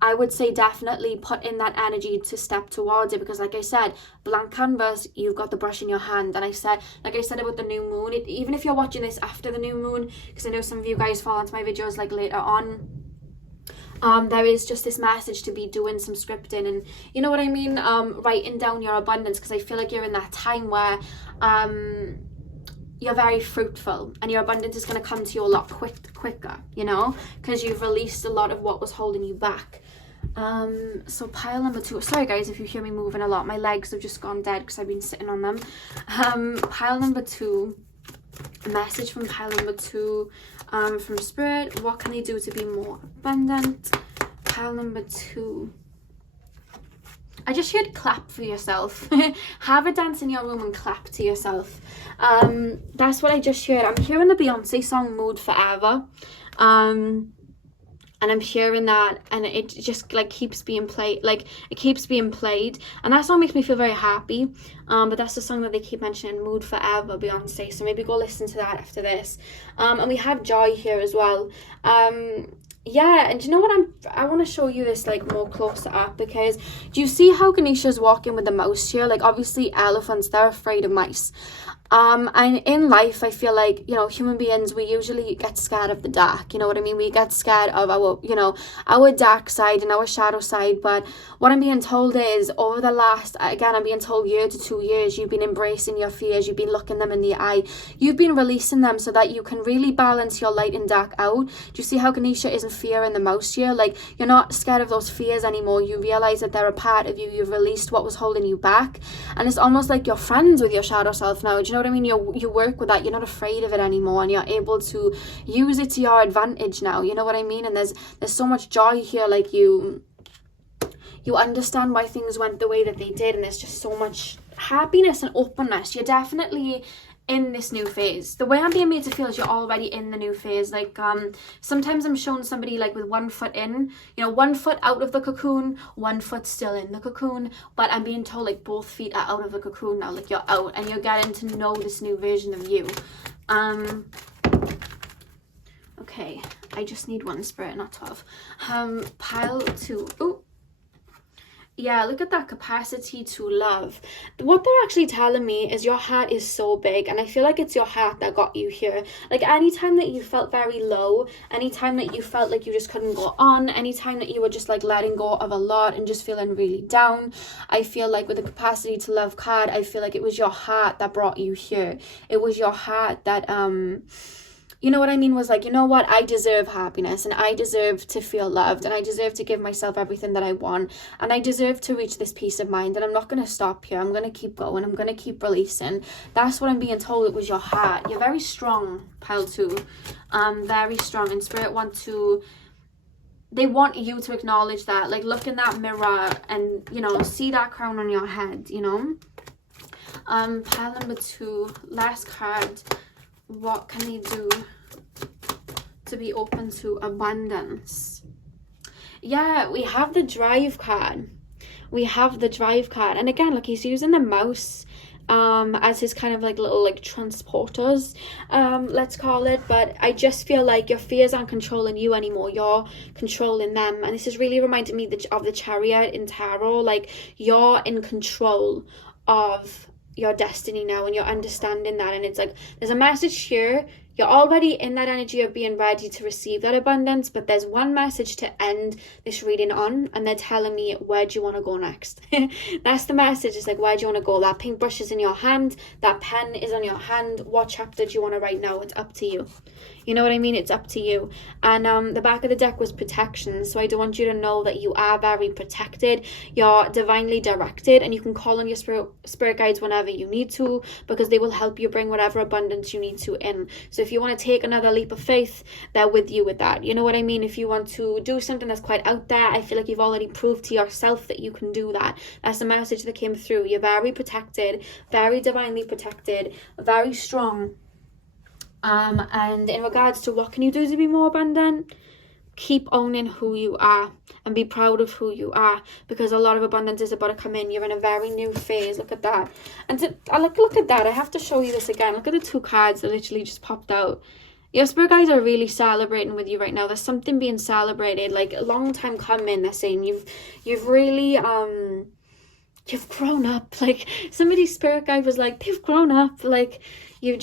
I would say definitely put in that energy to step towards it, because like I said, blank canvas, you've got the brush in your hand. And I said, like I said about the new moon, even if you're watching this after the new moon, because I know some of you guys fall into my videos like later on, there is just this message to be doing some scripting and, you know what I mean, writing down your abundance, because I feel like you're in that time where you're very fruitful and your abundance is going to come to you a lot quicker, you know, because you've released a lot of what was holding you back. So pile number 2, sorry guys if you hear me moving a lot, my legs have just gone dead because I've been sitting on them. Pile number 2, a message from pile number 2, from Spirit, what can they do to be more abundant? Pile number 2, I just heard clap for yourself. Have a dance in your room and clap to yourself. That's what I just heard. I'm hearing the Beyonce song Mood Forever, and I'm hearing that, and it just like keeps being played, and that song makes me feel very happy. But that's the song that they keep mentioning, Mood Forever, Beyonce. So maybe go listen to that after this. And we have Joy here as well. Yeah, and do you know what, I want to show you this like more closer up, because do you see how Ganesha's walking with the mouse here? Like obviously elephants, they're afraid of mice. And in life, I feel like, you know, human beings, we usually get scared of the dark, you know what I mean? We get scared of our, you know, our dark side and our shadow side. But what I'm being told is over the last, again, I'm being told year to 2 years, you've been embracing your fears, you've been looking them in the eye, you've been releasing them so that you can really balance your light and dark out. Do you see how Ganesha isn't fearing the mouse here? Like, you're not scared of those fears anymore. You realize that they're a part of you. You've released what was holding you back. And it's almost like you're friends with your shadow self now. Do you know what I mean? You work with that. You're not afraid of it anymore, and you're able to use it to your advantage now. You know what I mean? And there's so much joy here. Like you understand why things went the way that they did, and there's just so much happiness and openness. You're definitely in this new phase. The way I'm being made to feel is you're already in the new phase. Like sometimes I'm showing somebody like with 1 foot in, you know, 1 foot out of the cocoon, 1 foot still in the cocoon, but I'm being told like both feet are out of the cocoon now. Like you're out and you're getting to know this new version of you. Okay, I just need 1 spirit, not 12. Pile 2. Ooh. Yeah, look at that capacity to love. What they're actually telling me is your heart is so big, and I feel like it's your heart that got you here. Like anytime that you felt very low, anytime that you felt like you just couldn't go on, anytime that you were just like letting go of a lot and just feeling really down, I feel like with the capacity to love card, I feel like it was your heart that brought you here. It was your heart that you know what I mean, was like, you know what, I deserve happiness, and I deserve to feel loved, and I deserve to give myself everything that I want, and I deserve to reach this peace of mind, and I'm not going to stop here. I'm going to keep going. I'm going to keep releasing. That's what I'm being told. It was your heart. You're very strong, pile 2. Very strong. And Spirit they want you to acknowledge that. Like, look in that mirror and, you know, see that crown on your head, you know. Pile number 2, last card. What can they do to be open to abundance? Yeah, we have the Drive card. We have the Drive card. And again, look, he's using the mouse as his kind of like little like transporters, let's call it. But I just feel like your fears aren't controlling you anymore, you're controlling them. And this is really reminding me of the Chariot in tarot. Like, you're in control of your destiny now, and you're understanding that. And it's like, there's a message here. You're already in that energy of being ready to receive that abundance, but there's one message to end this reading on, and they're telling me, where do you want to go next? That's the message. It's like, where do you want to go? That paintbrush is in your hand, that pen is on your hand. What chapter do you want to write now? It's up to you. You know what I mean? It's up to you. And the back of the deck was protection. So I do want you to know that you are very protected. You're divinely directed, and you can call on your spirit guides whenever you need to, because they will help you bring whatever abundance you need to in. So if you want to take another leap of faith, they're with you with that. You know what I mean? If you want to do something that's quite out there, I feel like you've already proved to yourself that you can do that. That's the message that came through. You're very protected, very divinely protected, very strong. And in regards to what can you do to be more abundant, keep owning who you are and be proud of who you are, because a lot of abundance is about to come in. You're in a very new phase. Look at that. And look at that. I have to show you this again. Look at the two cards that literally just popped out. Your spirit guides are really celebrating with you right now. There's something being celebrated, like a long time coming. They're saying you've really you've grown up. Like, somebody's spirit guide was like, they've grown up. Like, you're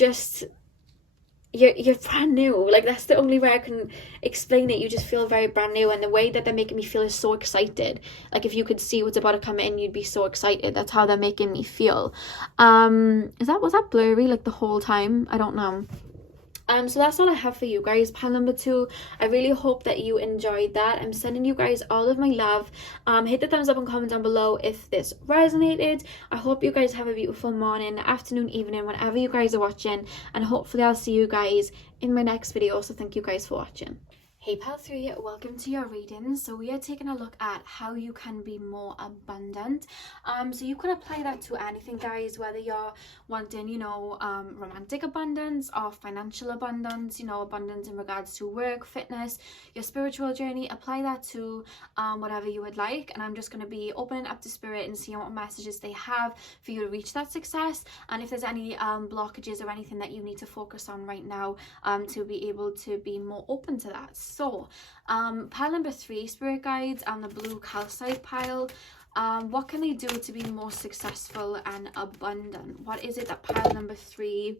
brand new. Like, that's the only way I can explain it. You just feel very brand new, and the way that they're making me feel is so excited. Like, if you could see what's about to come in, you'd be so excited. That's how they're making me feel. Was that blurry like the whole time? I don't know. So that's all I have for you guys. Pile number 2, I really hope that you enjoyed that. I'm sending you guys all of my love. Hit the thumbs up and comment down below if this resonated. I hope you guys have a beautiful morning, afternoon, evening, whenever you guys are watching, and hopefully I'll see you guys in my next video. So thank you guys for watching. Hey Pile 3, welcome to your reading. So we are taking a look at how you can be more abundant. So you can apply that to anything, guys, whether you're wanting, romantic abundance or financial abundance, abundance in regards to work, fitness, your spiritual journey. Apply that to whatever you would like. And I'm just going to be opening up to spirit and seeing what messages they have for you to reach that success. And if there's any blockages or anything that you need to focus on right now to be able to be more open to that. So, pile number 3, spirit guides on the blue calcite pile. What can they do to be more successful and abundant? What is it that pile number 3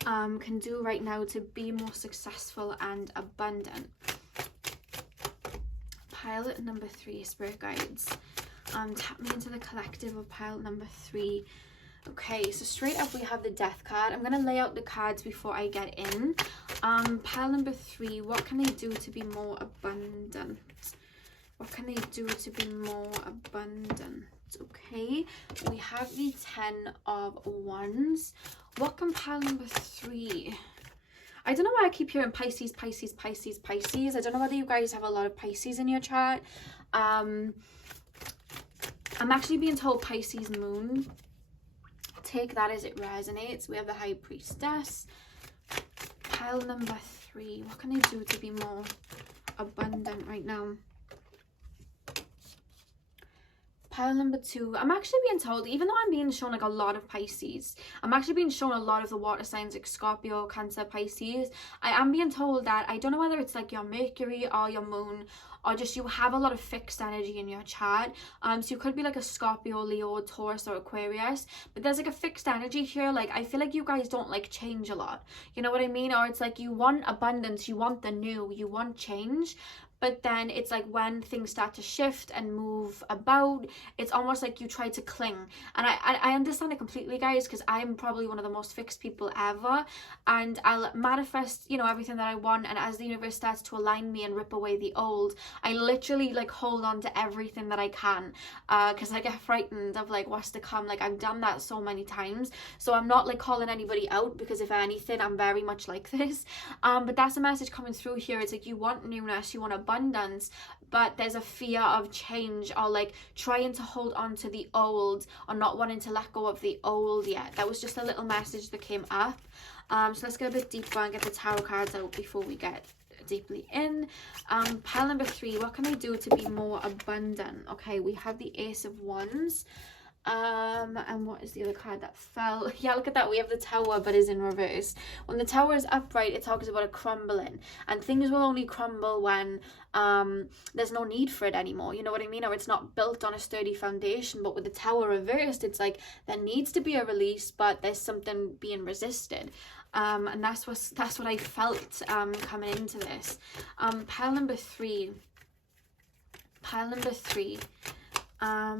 can do right now to be more successful and abundant? Pile number 3, spirit guides. Tap me into the collective of pile number 3. Okay, so straight up we have the death card. I'm going to lay out the cards before I get in. Pile number 3, what can they do to be more abundant? What can they do to be more abundant? Okay, we have the 10 of Wands. What can pile number 3? I don't know why I keep hearing Pisces, Pisces, Pisces, Pisces. I don't know whether you guys have a lot of Pisces in your chart. I'm actually being told Pisces moon. Take that as it resonates. We have the High Priestess. Pile number 3, what can I do to be more abundant right now? Pile number 2, I'm actually being told, even though I'm being shown like a lot of Pisces, I'm actually being shown a lot of the water signs like Scorpio, Cancer, Pisces. I am being told that, I don't know whether it's like your Mercury or your moon, or just you have a lot of fixed energy in your chart. So you could be like a Scorpio, Leo, Taurus, or Aquarius, but there's like a fixed energy here. Like, I feel like you guys don't like change a lot. You know what I mean? Or it's like you want abundance, you want the new, you want change. But then it's like when things start to shift and move about, it's almost like you try to cling. And I understand it completely, guys, because I'm probably one of the most fixed people ever. And I'll manifest, everything that I want. And as the universe starts to align me and rip away the old, I literally like hold on to everything that I can. Because I get frightened of like what's to come. Like, I've done that so many times. So I'm not like calling anybody out, because if anything, I'm very much like this. But that's the message coming through here. It's like you want newness, you want abundance, but there's a fear of change, or like trying to hold on to the old, or not wanting to let go of the old yet. That was just a little message that came up. So let's get a bit deeper and get the tarot cards out before we get deeply in. Pile number 3, what can I do to be more abundant? Okay, we have the Ace of Wands. And what is the other card that fell? Yeah, look at that. We have the Tower, but is in reverse. When the Tower is upright, it talks about a crumbling, and things will only crumble when there's no need for it anymore. You know what I mean? Or it's not built on a sturdy foundation. But with the Tower reversed, it's like there needs to be a release, but there's something being resisted. And that's what I felt coming into this. Pile number three.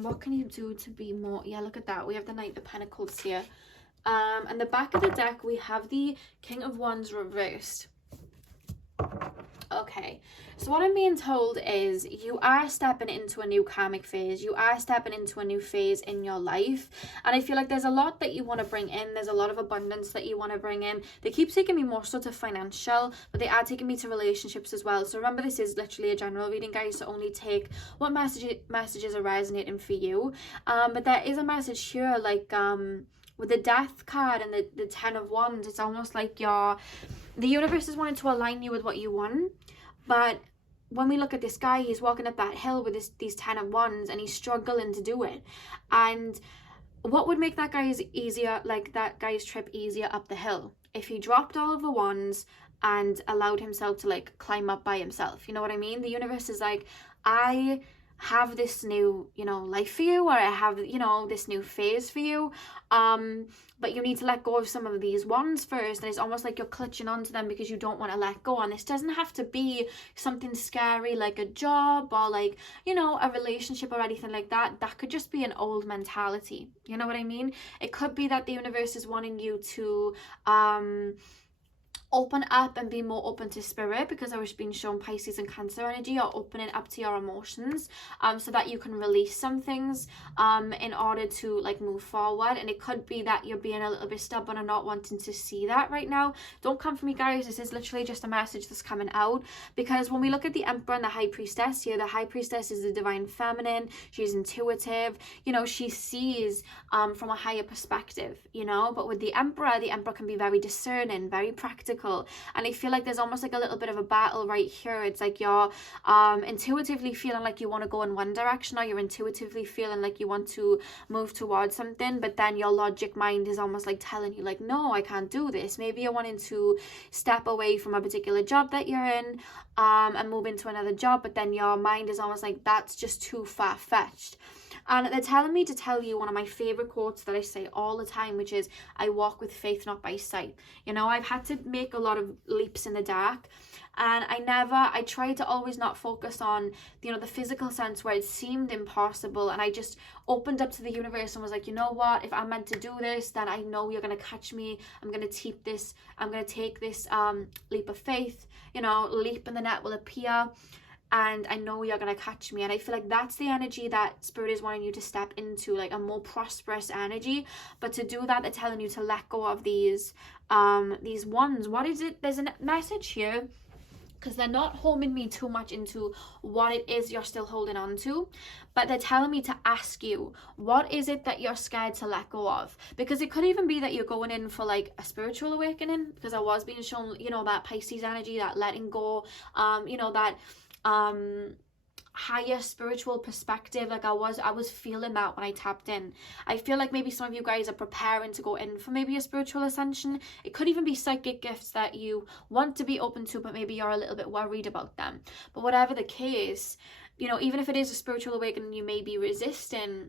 What can you do to be more? Yeah, look at that. We have the Knight of Pentacles here. And the back of the deck, we have the King of Wands reversed. Okay, so what I'm being told is you are stepping into a new karmic phase. You are stepping into a new phase in your life. And I feel like there's a lot that you want to bring in. There's a lot of abundance that you want to bring in. They keep taking me more sort of financial, but they are taking me to relationships as well. So remember, this is literally a general reading, guys. So only take what messages are resonating for you. But there is a message here, like with the Death card and the Ten of Wands. It's almost like the universe is wanting to align you with what you want. But when we look at this guy, he's walking up that hill with these 10 of Wands, and he's struggling to do it. And what would make that guy's trip easier up the hill? If he dropped all of the wands and allowed himself to like climb up by himself. You know what I mean? The universe is like, I have this new, life for you, or I have, this new phase for you. But you need to let go of some of these wands first. And it's almost like you're clutching onto them because you don't want to let go. And this doesn't have to be something scary like a job or like, a relationship or anything like that. That could just be an old mentality. You know what I mean? It could be that the universe is wanting you to, open up and be more open to spirit, because I was being shown Pisces and Cancer energy, or opening up to your emotions, so that you can release some things in order to like move forward. And it could be that you're being a little bit stubborn and not wanting to see that right now. Don't come for me, guys. This is literally just a message that's coming out, because when we look at the Emperor and the High Priestess here, the High Priestess is the divine feminine. She's intuitive, she sees from a higher perspective, but with the Emperor can be very discerning, very practical. And I feel like there's almost like a little bit of a battle right here. It's like you're intuitively feeling like you want to go in one direction, or you're intuitively feeling like you want to move towards something, but then your logic mind is almost like telling you like, no, I can't do this. Maybe you're wanting to step away from a particular job that you're in and move into another job, but then your mind is almost like, that's just too far-fetched. And they're telling me to tell you one of my favorite quotes that I say all the time, which is, I walk with faith, not by sight. I've had to make a lot of leaps in the dark, and I tried to always not focus on, the physical sense where it seemed impossible. And I just opened up to the universe and was like, you know what, if I'm meant to do this, then I know you're going to catch me. I'm going to take this leap of faith, leap and the net will appear. And I know you're going to catch me. And I feel like that's the energy that Spirit is wanting you to step into, like a more prosperous energy. But to do that, they're telling you to let go of these wands. What is it? There's a message here, because they're not homing me too much into what it is you're still holding on to, but they're telling me to ask you, what is it that you're scared to let go of? Because it could even be that you're going in for like a spiritual awakening, because I was being shown, that Pisces energy, that letting go, that higher spiritual perspective. Like I was feeling that when I tapped in. I feel like maybe some of you guys are preparing to go in for maybe a spiritual ascension. It could even be psychic gifts that you want to be open to, but maybe you're a little bit worried about them. But whatever the case, even if it is a spiritual awakening you may be resisting,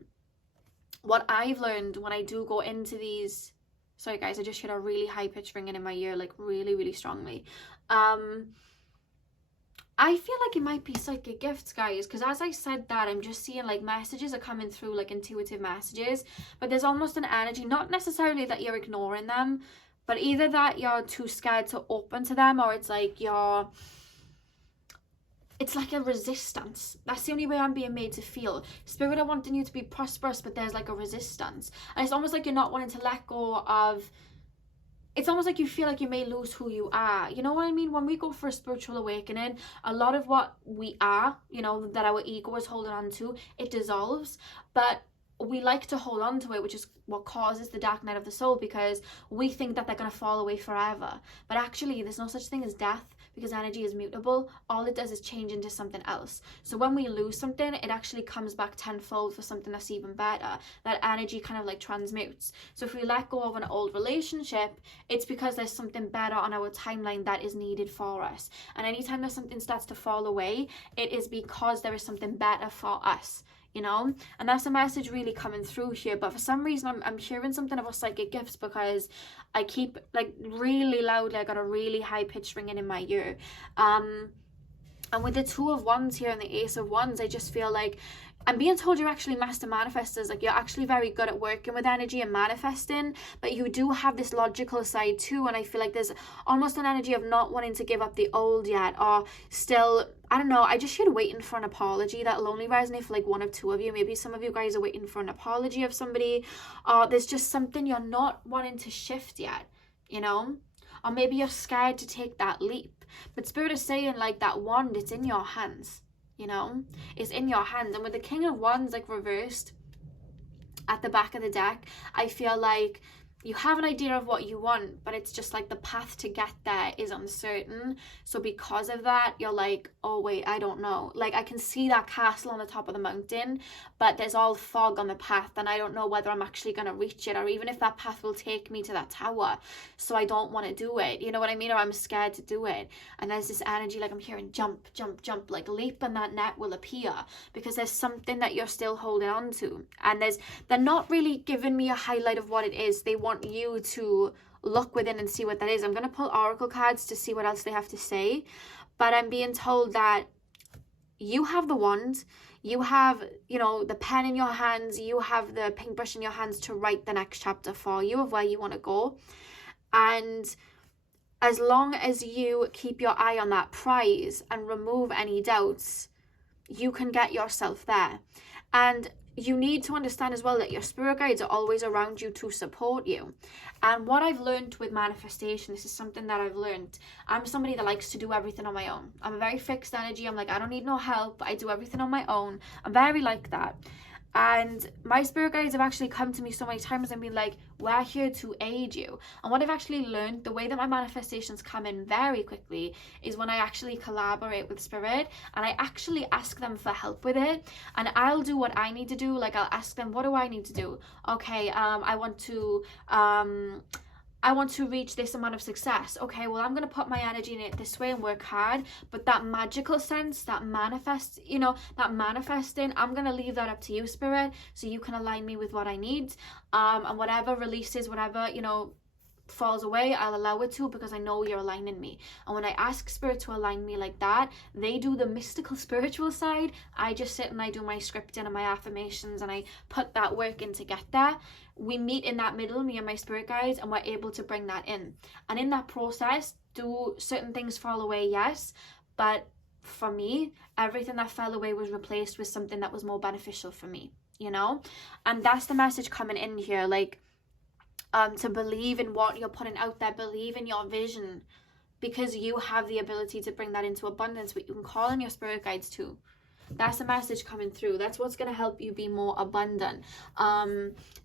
what I've learned when I do go into these, sorry guys, I just heard a really high pitch ringing in my ear, like really, really strongly. I feel like it might be psychic gifts, guys, because as I said that, I'm just seeing like messages are coming through, like intuitive messages, but there's almost an energy, not necessarily that you're ignoring them, but either that you're too scared to open to them, or it's like it's like a resistance. That's the only way I'm being made to feel. Spirit are wanting you to be prosperous, but there's like a resistance. And it's almost like you're not wanting to let go of, it's almost like you feel like you may lose who you are. You know what I mean? When we go for a spiritual awakening, a lot of what we are, that our ego is holding on to, it dissolves. But we like to hold on to it, which is what causes the dark night of the soul, because we think that they're going to fall away forever. But actually, there's no such thing as death. because energy is mutable. All it does is change into something else. So when we lose something, it actually comes back tenfold for something that's even better. That energy kind of like transmutes. So if we let go of an old relationship, it's because there's something better on our timeline that is needed for us. And anytime that something starts to fall away, it is because there is something better for us, you know. And that's a message really coming through here. But for some reason I'm hearing something about psychic gifts, because I keep like really loudly, I got a really high pitched ringing in my ear. And with the Two of Wands here and the Ace of Wands, I just feel like I'm being told you're actually master manifestors. Like, you're actually very good at working with energy and manifesting, but you do have this logical side too. And I feel like there's almost an energy of not wanting to give up the old yet, or still, I don't know, I just feel waiting for an apology. That'll only resonate for like one of two of you. Maybe some of you guys are waiting for an apology of somebody, or there's just something you're not wanting to shift yet, you know? Or maybe you're scared to take that leap. But Spirit is saying, like, that wand, it's in your hands. You know, it's in your hands. And with the King of Wands like reversed at the back of the deck, I feel like you have an idea of what you want, but it's just like the path to get there is uncertain. So because of that, you're like, oh wait, I don't know. Like, I can see that castle on the top of the mountain, but there's all fog on the path, and I don't know whether I'm actually going to reach it, or even if that path will take me to that tower. So I don't want to do it, you know what I mean? Or I'm scared to do it. And there's this energy, like I'm hearing jump, jump, jump, like leap, and that net will appear, because there's something that you're still holding on to. And they're not really giving me a highlight of what it is. They want you to look within and see what that is. I'm going to pull oracle cards to see what else they have to say, but I'm being told that you have the wand, you have, you know, the pen in your hands, you have the paintbrush in your hands to write the next chapter for you of where you want to go. And as long as you keep your eye on that prize and remove any doubts, you can get yourself there. And you need to understand as well that your spirit guides are always around you to support you. And what I've learned with manifestation, this is something that I've learned. I'm somebody that likes to do everything on my own. I'm a very fixed energy. I'm like, I don't need no help. I do everything on my own. I'm very like that. And my spirit guides have actually come to me so many times and been like, we're here to aid you. And what I've actually learned, the way that my manifestations come in very quickly, is when I actually collaborate with spirit and I actually ask them for help with it. And I'll do what I need to do. Like, I'll ask them, what do I need to do? Okay, I want to reach this amount of success. Okay, well, I'm going to put my energy in it this way and work hard. But that magical sense, that manifest, you know, that manifesting, I'm going to leave that up to you, Spirit, so you can align me with what I need. And whatever releases, whatever, you know, falls away, I'll allow it to, because I know you're aligning me. And when I ask Spirit to align me like that, they do the mystical spiritual side. I just sit and I do my scripting and my affirmations, and I put that work in to get there. We meet in that middle, me and my spirit guides, and we're able to bring that in. And in that process, do certain things fall away? Yes. But for me, everything that fell away was replaced with something that was more beneficial for me, you know? And that's the message coming in here. Like, to believe in what you're putting out there, believe in your vision, because you have the ability to bring that into abundance, but you can call in your spirit guides too. That's the message coming through. That's what's going to help you be more abundant.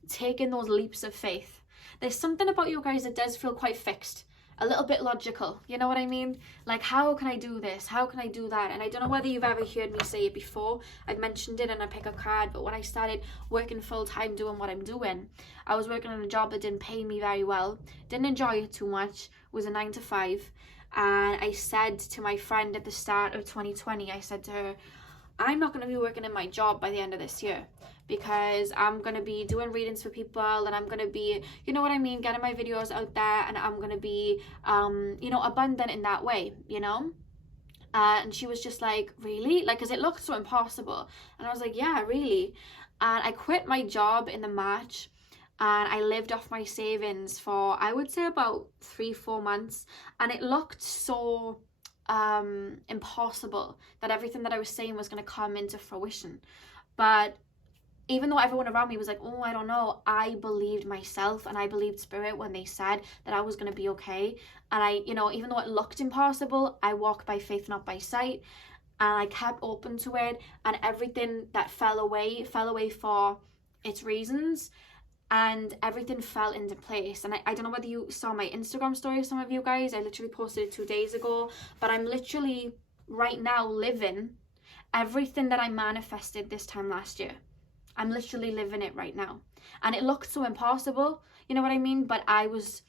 Taking those leaps of faith. There's something about you guys that does feel quite fixed, a little bit logical, you know what I mean? Like, how can I do this? How can I do that? And I don't know whether you've ever heard me say it before. I've mentioned it in a pick a card, but when I started working full-time doing what I'm doing, I was working on a job that didn't pay me very well, didn't enjoy it too much. It was a 9 to 5. And I said to my friend at the start of 2020, I said to her, I'm not going to be working in my job by the end of this year, because I'm going to be doing readings for people, and I'm going to be, you know what I mean, getting my videos out there, and I'm going to be, you know, abundant in that way, you know? And she was just like, really? Like, because it looked so impossible. And I was like, yeah, really. And I quit my job in the March, and I lived off my savings for, I would say, about 3-4 months. And it looked so impossible that everything that I was saying was going to come into fruition. But even though everyone around me was like, oh, I don't know, I believed myself and I believed spirit when they said that I was going to be okay. And I, you know, even though it looked impossible, I walked by faith, not by sight. And I kept open to it, and everything that fell away for its reasons. and everything fell into place. And I don't know whether you saw my Instagram story, some of you guys. I literally posted it 2 days ago, but I'm literally right now living everything that I manifested this time last year. I'm literally living it right now. And it looked so impossible, you know what I mean? But I was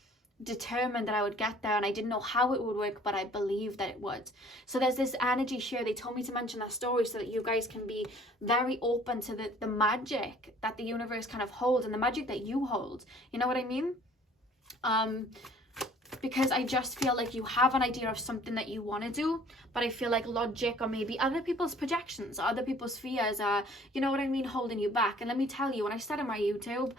determined that I would get there, and I didn't know how it would work, but I believed that it would. So there's this energy here. They told me to mention that story so that you guys can be very open to the magic that the universe kind of holds, and the magic that you hold, you know what I mean? Because I just feel like you have an idea of something that you want to do, but I feel like logic or maybe other people's projections or other people's fears are, you know what I mean, holding you back. And let me tell you, when I started my YouTube,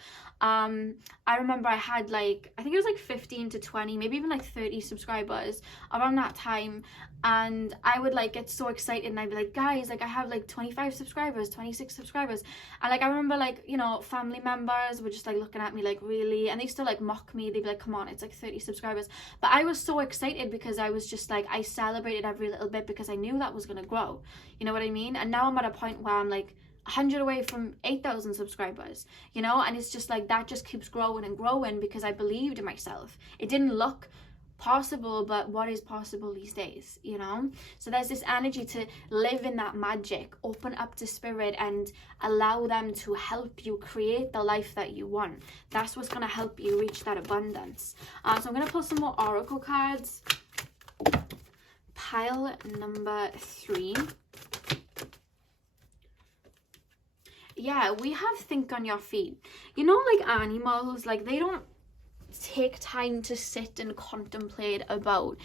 I remember I had like, I think it was like 15 to 20, maybe even like 30 subscribers around that time. And I would like get so excited, and I'd be like, guys, like I have like 25 subscribers, 26 subscribers. And like I remember like, you know, family members were just like looking at me like, really? And they still like mock me. They'd be like, come on, it's like 30 subscribers. But I was so excited because I was just like, I celebrated every little bit because I knew that was gonna grow, you know what I mean? And now I'm at a point where I'm like 100 away from 8,000 subscribers, you know, and it's just like that just keeps growing and growing because I believed in myself. It didn't look possible, but what is possible these days, you know? So there's this energy to live in that magic, open up to spirit, and allow them to help you create the life that you want. That's what's going to help you reach that abundance. So I'm going to pull some more oracle cards. Pile number 3. Yeah, we have think on your feet. You know, like animals, like they don't take time to sit and contemplate about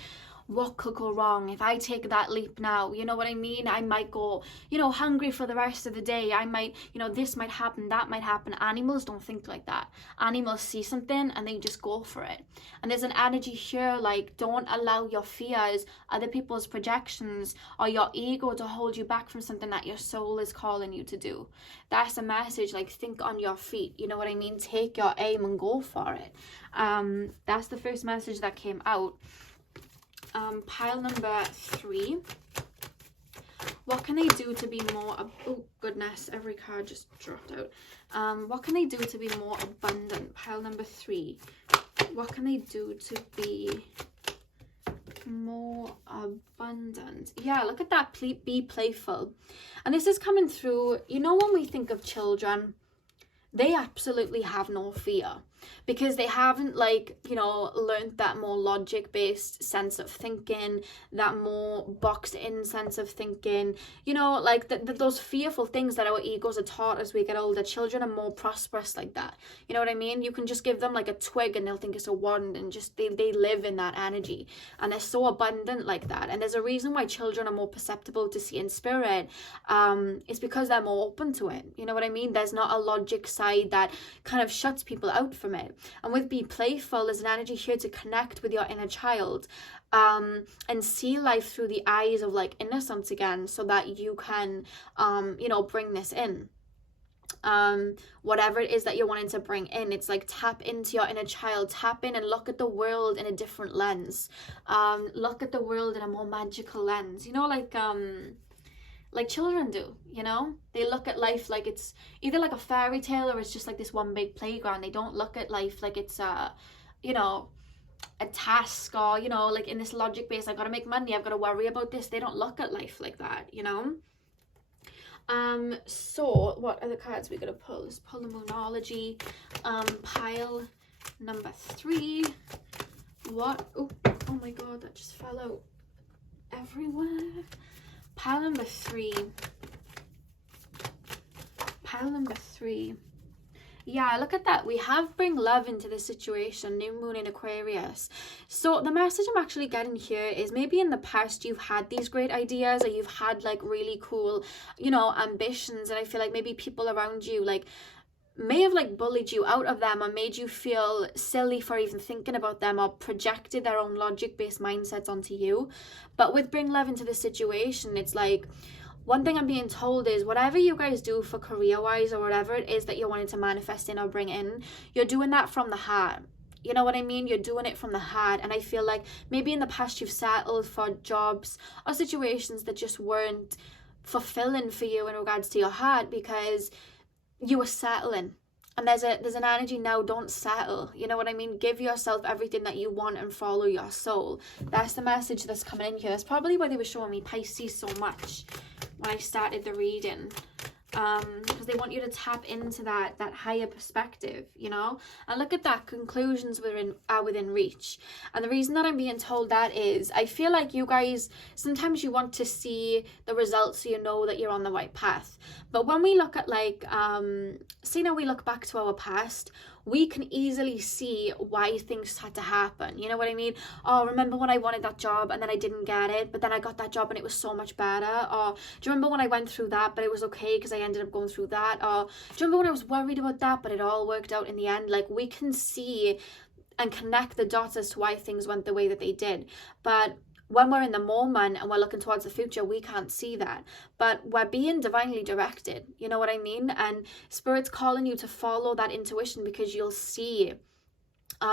what could go wrong if I take that leap now, you know what I mean? I might go, you know, hungry for the rest of the day. I might, you know, this might happen, that might happen. Animals don't think like that. Animals see something and they just go for it. And there's an energy here, like, don't allow your fears, other people's projections, or your ego to hold you back from something that your soul is calling you to do. That's a message, like, think on your feet, you know what I mean? Take your aim and go for it. That's the first message that came out. Pile number 3. What can they do to be more, oh goodness, every card just dropped out. What can they do to be more abundant? Pile number 3. What can they do to be more abundant? Yeah, look at that, be playful. And this is coming through, you know, when we think of children, they absolutely have no fear because they haven't, like, you know, learned that more logic-based sense of thinking, that more boxed-in sense of thinking, you know, like those fearful things that our egos are taught as we get older. Children are more prosperous like that, you know what I mean? You can just give them like a twig and they'll think it's a wand, and just they live in that energy, and they're so abundant like that. And there's a reason why children are more perceptible to see in spirit. It's because they're more open to it, you know what I mean? There's not a logic side that kind of shuts people out from it. And with be playful, there's an energy here to connect with your inner child, and see life through the eyes of like innocence again, so that you can you know, bring this in. Whatever it is that you're wanting to bring in, it's like tap into your inner child, tap in and look at the world in a different lens, look at the world in a more magical lens, you know, like children do, you know? They look at life like it's either like a fairy tale or it's just like this one big playground. They don't look at life like it's you know, a task, or, you know, like in this logic base, I've got to make money, I've got to worry about this. They don't look at life like that, you know? So what other cards we gonna pull? Let's pull the numerology. Pile number 3. What? Oh my god, that just fell out everywhere. Pile number 3. Pile number 3. Yeah, look at that. We have bring love into the situation. New moon in Aquarius. So the message I'm actually getting here is maybe in the past you've had these great ideas, or you've had like really cool, you know, ambitions, and I feel like maybe people around you like may have like bullied you out of them, or made you feel silly for even thinking about them, or projected their own logic-based mindsets onto you. But with bring love into the situation, it's like, one thing I'm being told is whatever you guys do for career-wise, or whatever it is that you're wanting to manifest in or bring in, you're doing that from the heart. You know what I mean? You're doing it from the heart. And I feel like maybe in the past you've settled for jobs or situations that just weren't fulfilling for you in regards to your heart, because you were settling. And there's an energy now, don't settle. You know what I mean? Give yourself everything that you want and follow your soul. That's the message that's coming in here. That's probably why they were showing me Pisces so much when I started the reading. Because they want you to tap into that higher perspective, you know. And look at that, conclusions are within reach. And the reason that I'm being told that is I feel like you guys, sometimes you want to see the results so you know that you're on the right path. But when we look at like see, now we look back to our past, we can easily see why things had to happen. You know what I mean? Oh, remember when I wanted that job and then I didn't get it, but then I got that job and it was so much better? Or do you remember when I went through that, but it was okay because I ended up going through that? Or do you remember when I was worried about that, but it all worked out in the end? Like, we can see and connect the dots as to why things went the way that they did. But when we're in the moment and we're looking towards the future, we can't see that. But we're being divinely directed, you know what I mean? And Spirit's calling you to follow that intuition, because you'll see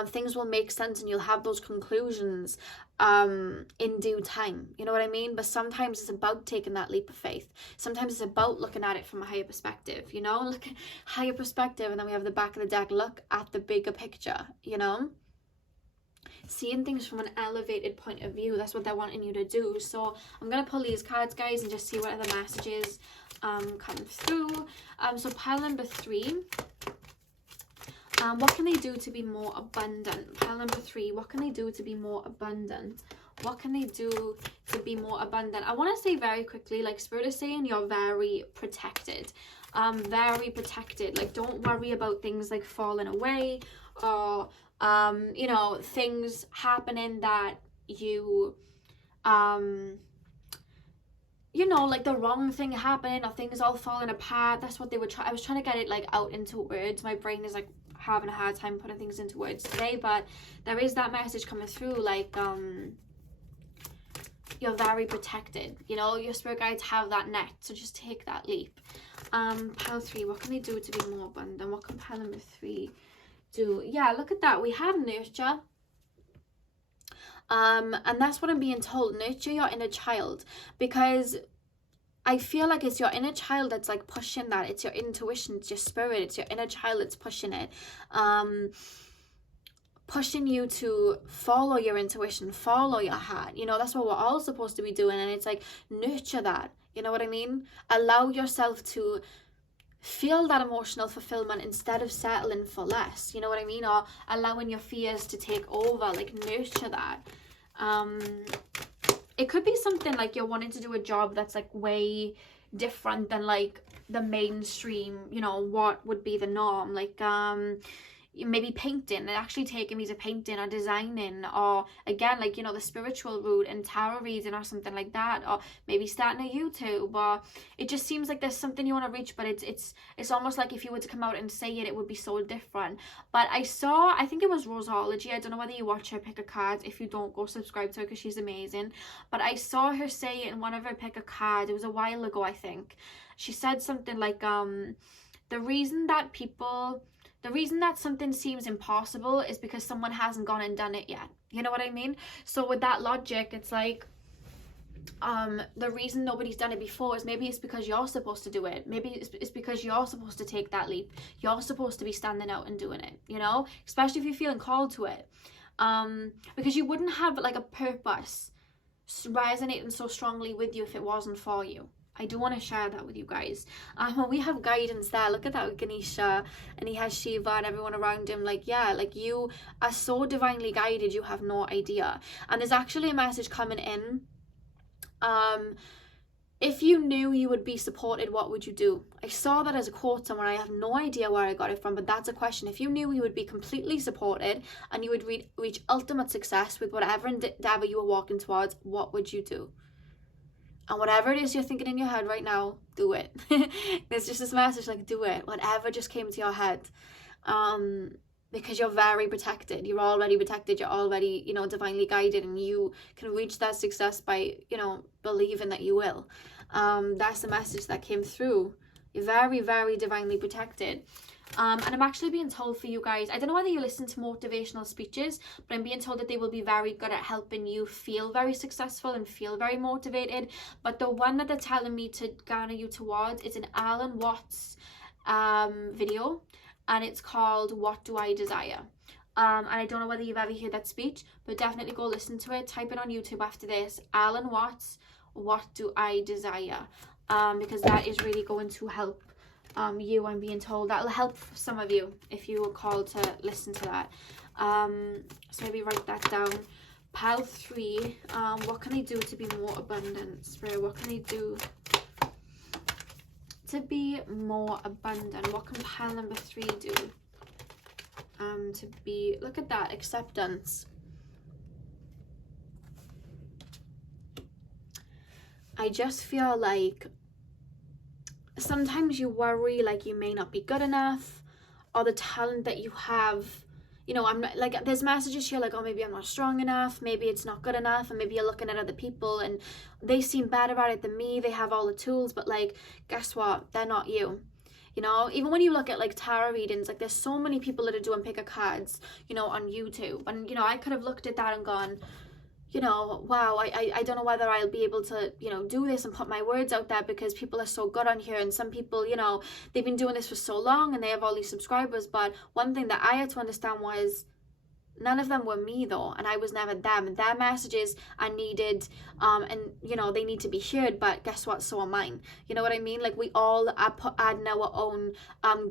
things will make sense and you'll have those conclusions in due time, you know what I mean? But sometimes it's about taking that leap of faith. Sometimes it's about looking at it from a higher perspective, you know? Look at higher perspective, and then we have the back of the deck, look at the bigger picture, you know? Seeing things from an elevated point of view, that's what they're wanting you to do. So I'm going to pull these cards, guys, and just see what other messages come through. So pile number 3, what can they do to be more abundant? Pile number 3, what can they do to be more abundant? What can they do to be more abundant? I want to say very quickly, like Spirit is saying, you're very protected. Very protected. Like, don't worry about things like falling away, or you know, things happening that you you know, like the wrong thing happening, or things all falling apart. That's what they were trying. I was trying to get it like out into words. My brain is like having a hard time putting things into words today, but there is that message coming through, like you're very protected, you know. Your spirit guides have that net, so just take that leap. Pile 3, what can they do to be more abundant? What can pile number 3 do? Yeah, look at that, we have nurture. And that's what I'm being told, nurture your inner child, because I feel like it's your inner child that's like pushing that. It's your intuition, it's your spirit, it's your inner child that's pushing it, pushing you to follow your intuition, follow your heart. You know, that's what we're all supposed to be doing. And it's like, nurture that, you know what I mean? Allow yourself to feel that emotional fulfillment instead of settling for less, you know what I mean? Or allowing your fears to take over. Like, nurture that. It could be something like you're wanting to do a job that's like way different than like the mainstream, you know, what would be the norm. Like maybe painting, and actually taking me to painting or designing, or again, like, you know, the spiritual route and tarot reading or something like that, or maybe starting a YouTube. Or it just seems like there's something you want to reach, but it's almost like if you were to come out and say it, it would be so different. But I think it was Roseology, I don't know whether you watch her pick a card. If you don't, go subscribe to her because she's amazing. But I saw her say it in one of her pick a card, it was a while ago, I think. She said something like the reason that something seems impossible is because someone hasn't gone and done it yet. You know what I mean? So with that logic, it's like, the reason nobody's done it before is maybe it's because you're supposed to do it. Maybe it's because you're supposed to take that leap. You're supposed to be standing out and doing it, you know? Especially if you're feeling called to it. Because you wouldn't have like a purpose resonating so strongly with you if it wasn't for you. I do want to share that with you guys. We have guidance there. Look at that with Ganesha, and he has Shiva and everyone around him. Like, yeah, like you are so divinely guided, you have no idea. And there's actually a message coming in. If you knew you would be supported, what would you do? I saw that as a quote somewhere. I have no idea where I got it from, but that's a question. If you knew you would be completely supported and you would reach ultimate success with whatever endeavor you were walking towards, what would you do? And whatever it is you're thinking in your head right now, do it. There's just this message like, do it. Whatever just came to your head. Because you're very protected. You're already protected. You're already, you know, divinely guided. And you can reach that success by, you know, believing that you will. That's the message that came through. You're very, very divinely protected. And I'm actually being told for you guys, I don't know whether you listen to motivational speeches, but I'm being told that they will be very good at helping you feel very successful and feel very motivated. But the one that they're telling me to garner you towards is an Alan Watts video. and it's called What Do I Desire? And I don't know whether you've ever heard that speech, but definitely go listen to it. Type it on YouTube after this. Alan Watts, What Do I Desire? Because that is really going to help you, I'm being told. That'll help some of you if you were called to listen to that. So maybe write that down. Pile 3, what can I do to be more abundant? Spirit, what can I do to be more abundant? What can pile number 3 do? To be, look at that, acceptance. I just feel like sometimes you worry like you may not be good enough, or the talent that you have, you know, I'm not, like, there's messages here like, oh, maybe I'm not strong enough, maybe it's not good enough, and maybe you're looking at other people and they seem better at it than me, they have all the tools, but like, guess what, they're not you. You know, even when you look at like tarot readings, like there's so many people that are doing pick of cards, you know, on YouTube. And, you know, I could have looked at that and gone, you know, wow, I don't know whether I'll be able to, you know, do this and put my words out there because people are so good on here. And some people, you know, they've been doing this for so long and they have all these subscribers. But one thing that I had to understand was none of them were me though, and I was never them, and their messages are needed, and you know, they need to be heard, but guess what, so are mine. You know what I mean? Like, we all are adding our own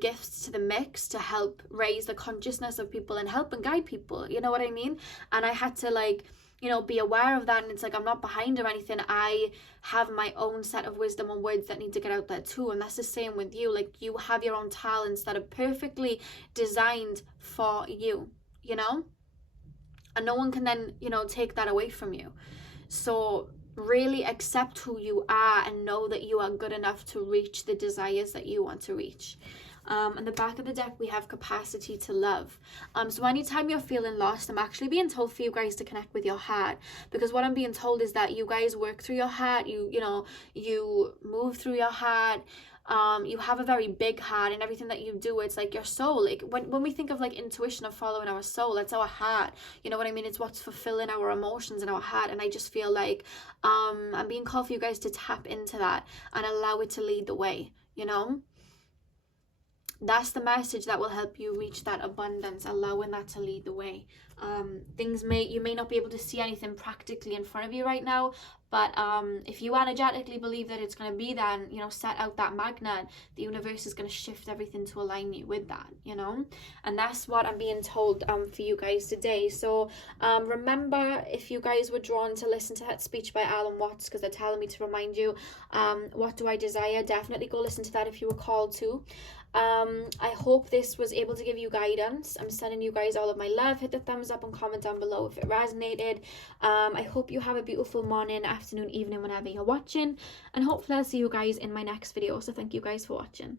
gifts to the mix to help raise the consciousness of people and help and guide people, you know what I mean? And I had to, like, you know, be aware of that. And it's like, I'm not behind or anything. I have my own set of wisdom and words that need to get out there too. And that's the same with you. Like, you have your own talents that are perfectly designed for you, you know, and no one can then, you know, take that away from you. So really accept who you are and know that you are good enough to reach the desires that you want to reach. On the back of the deck, we have capacity to love. So anytime you're feeling lost, I'm actually being told for you guys to connect with your heart, because what I'm being told is that you guys work through your heart, you know, you move through your heart. You have a very big heart, and everything that you do, it's like your soul. Like, when we think of like intuition of following our soul, it's our heart, you know what I mean? It's what's fulfilling our emotions in our heart. And I just feel like I'm being called for you guys to tap into that and allow it to lead the way, you know. That's the message that will help you reach that abundance, allowing that to lead the way. You may not be able to see anything practically in front of you right now, but if you energetically believe that it's going to be there, and, you know, set out that magnet, the universe is going to shift everything to align you with that, you know. And that's what I'm being told for you guys today. So remember, if you guys were drawn to listen to that speech by Alan Watts, because they're telling me to remind you, what do I desire, definitely go listen to that if you were called to. I hope this was able to give you guidance. I'm sending you guys all of my love. Hit the thumbs up and comment down below if it resonated. I hope you have a beautiful morning, afternoon, evening, whenever you're watching, and hopefully I'll see you guys in my next video. So thank you guys for watching.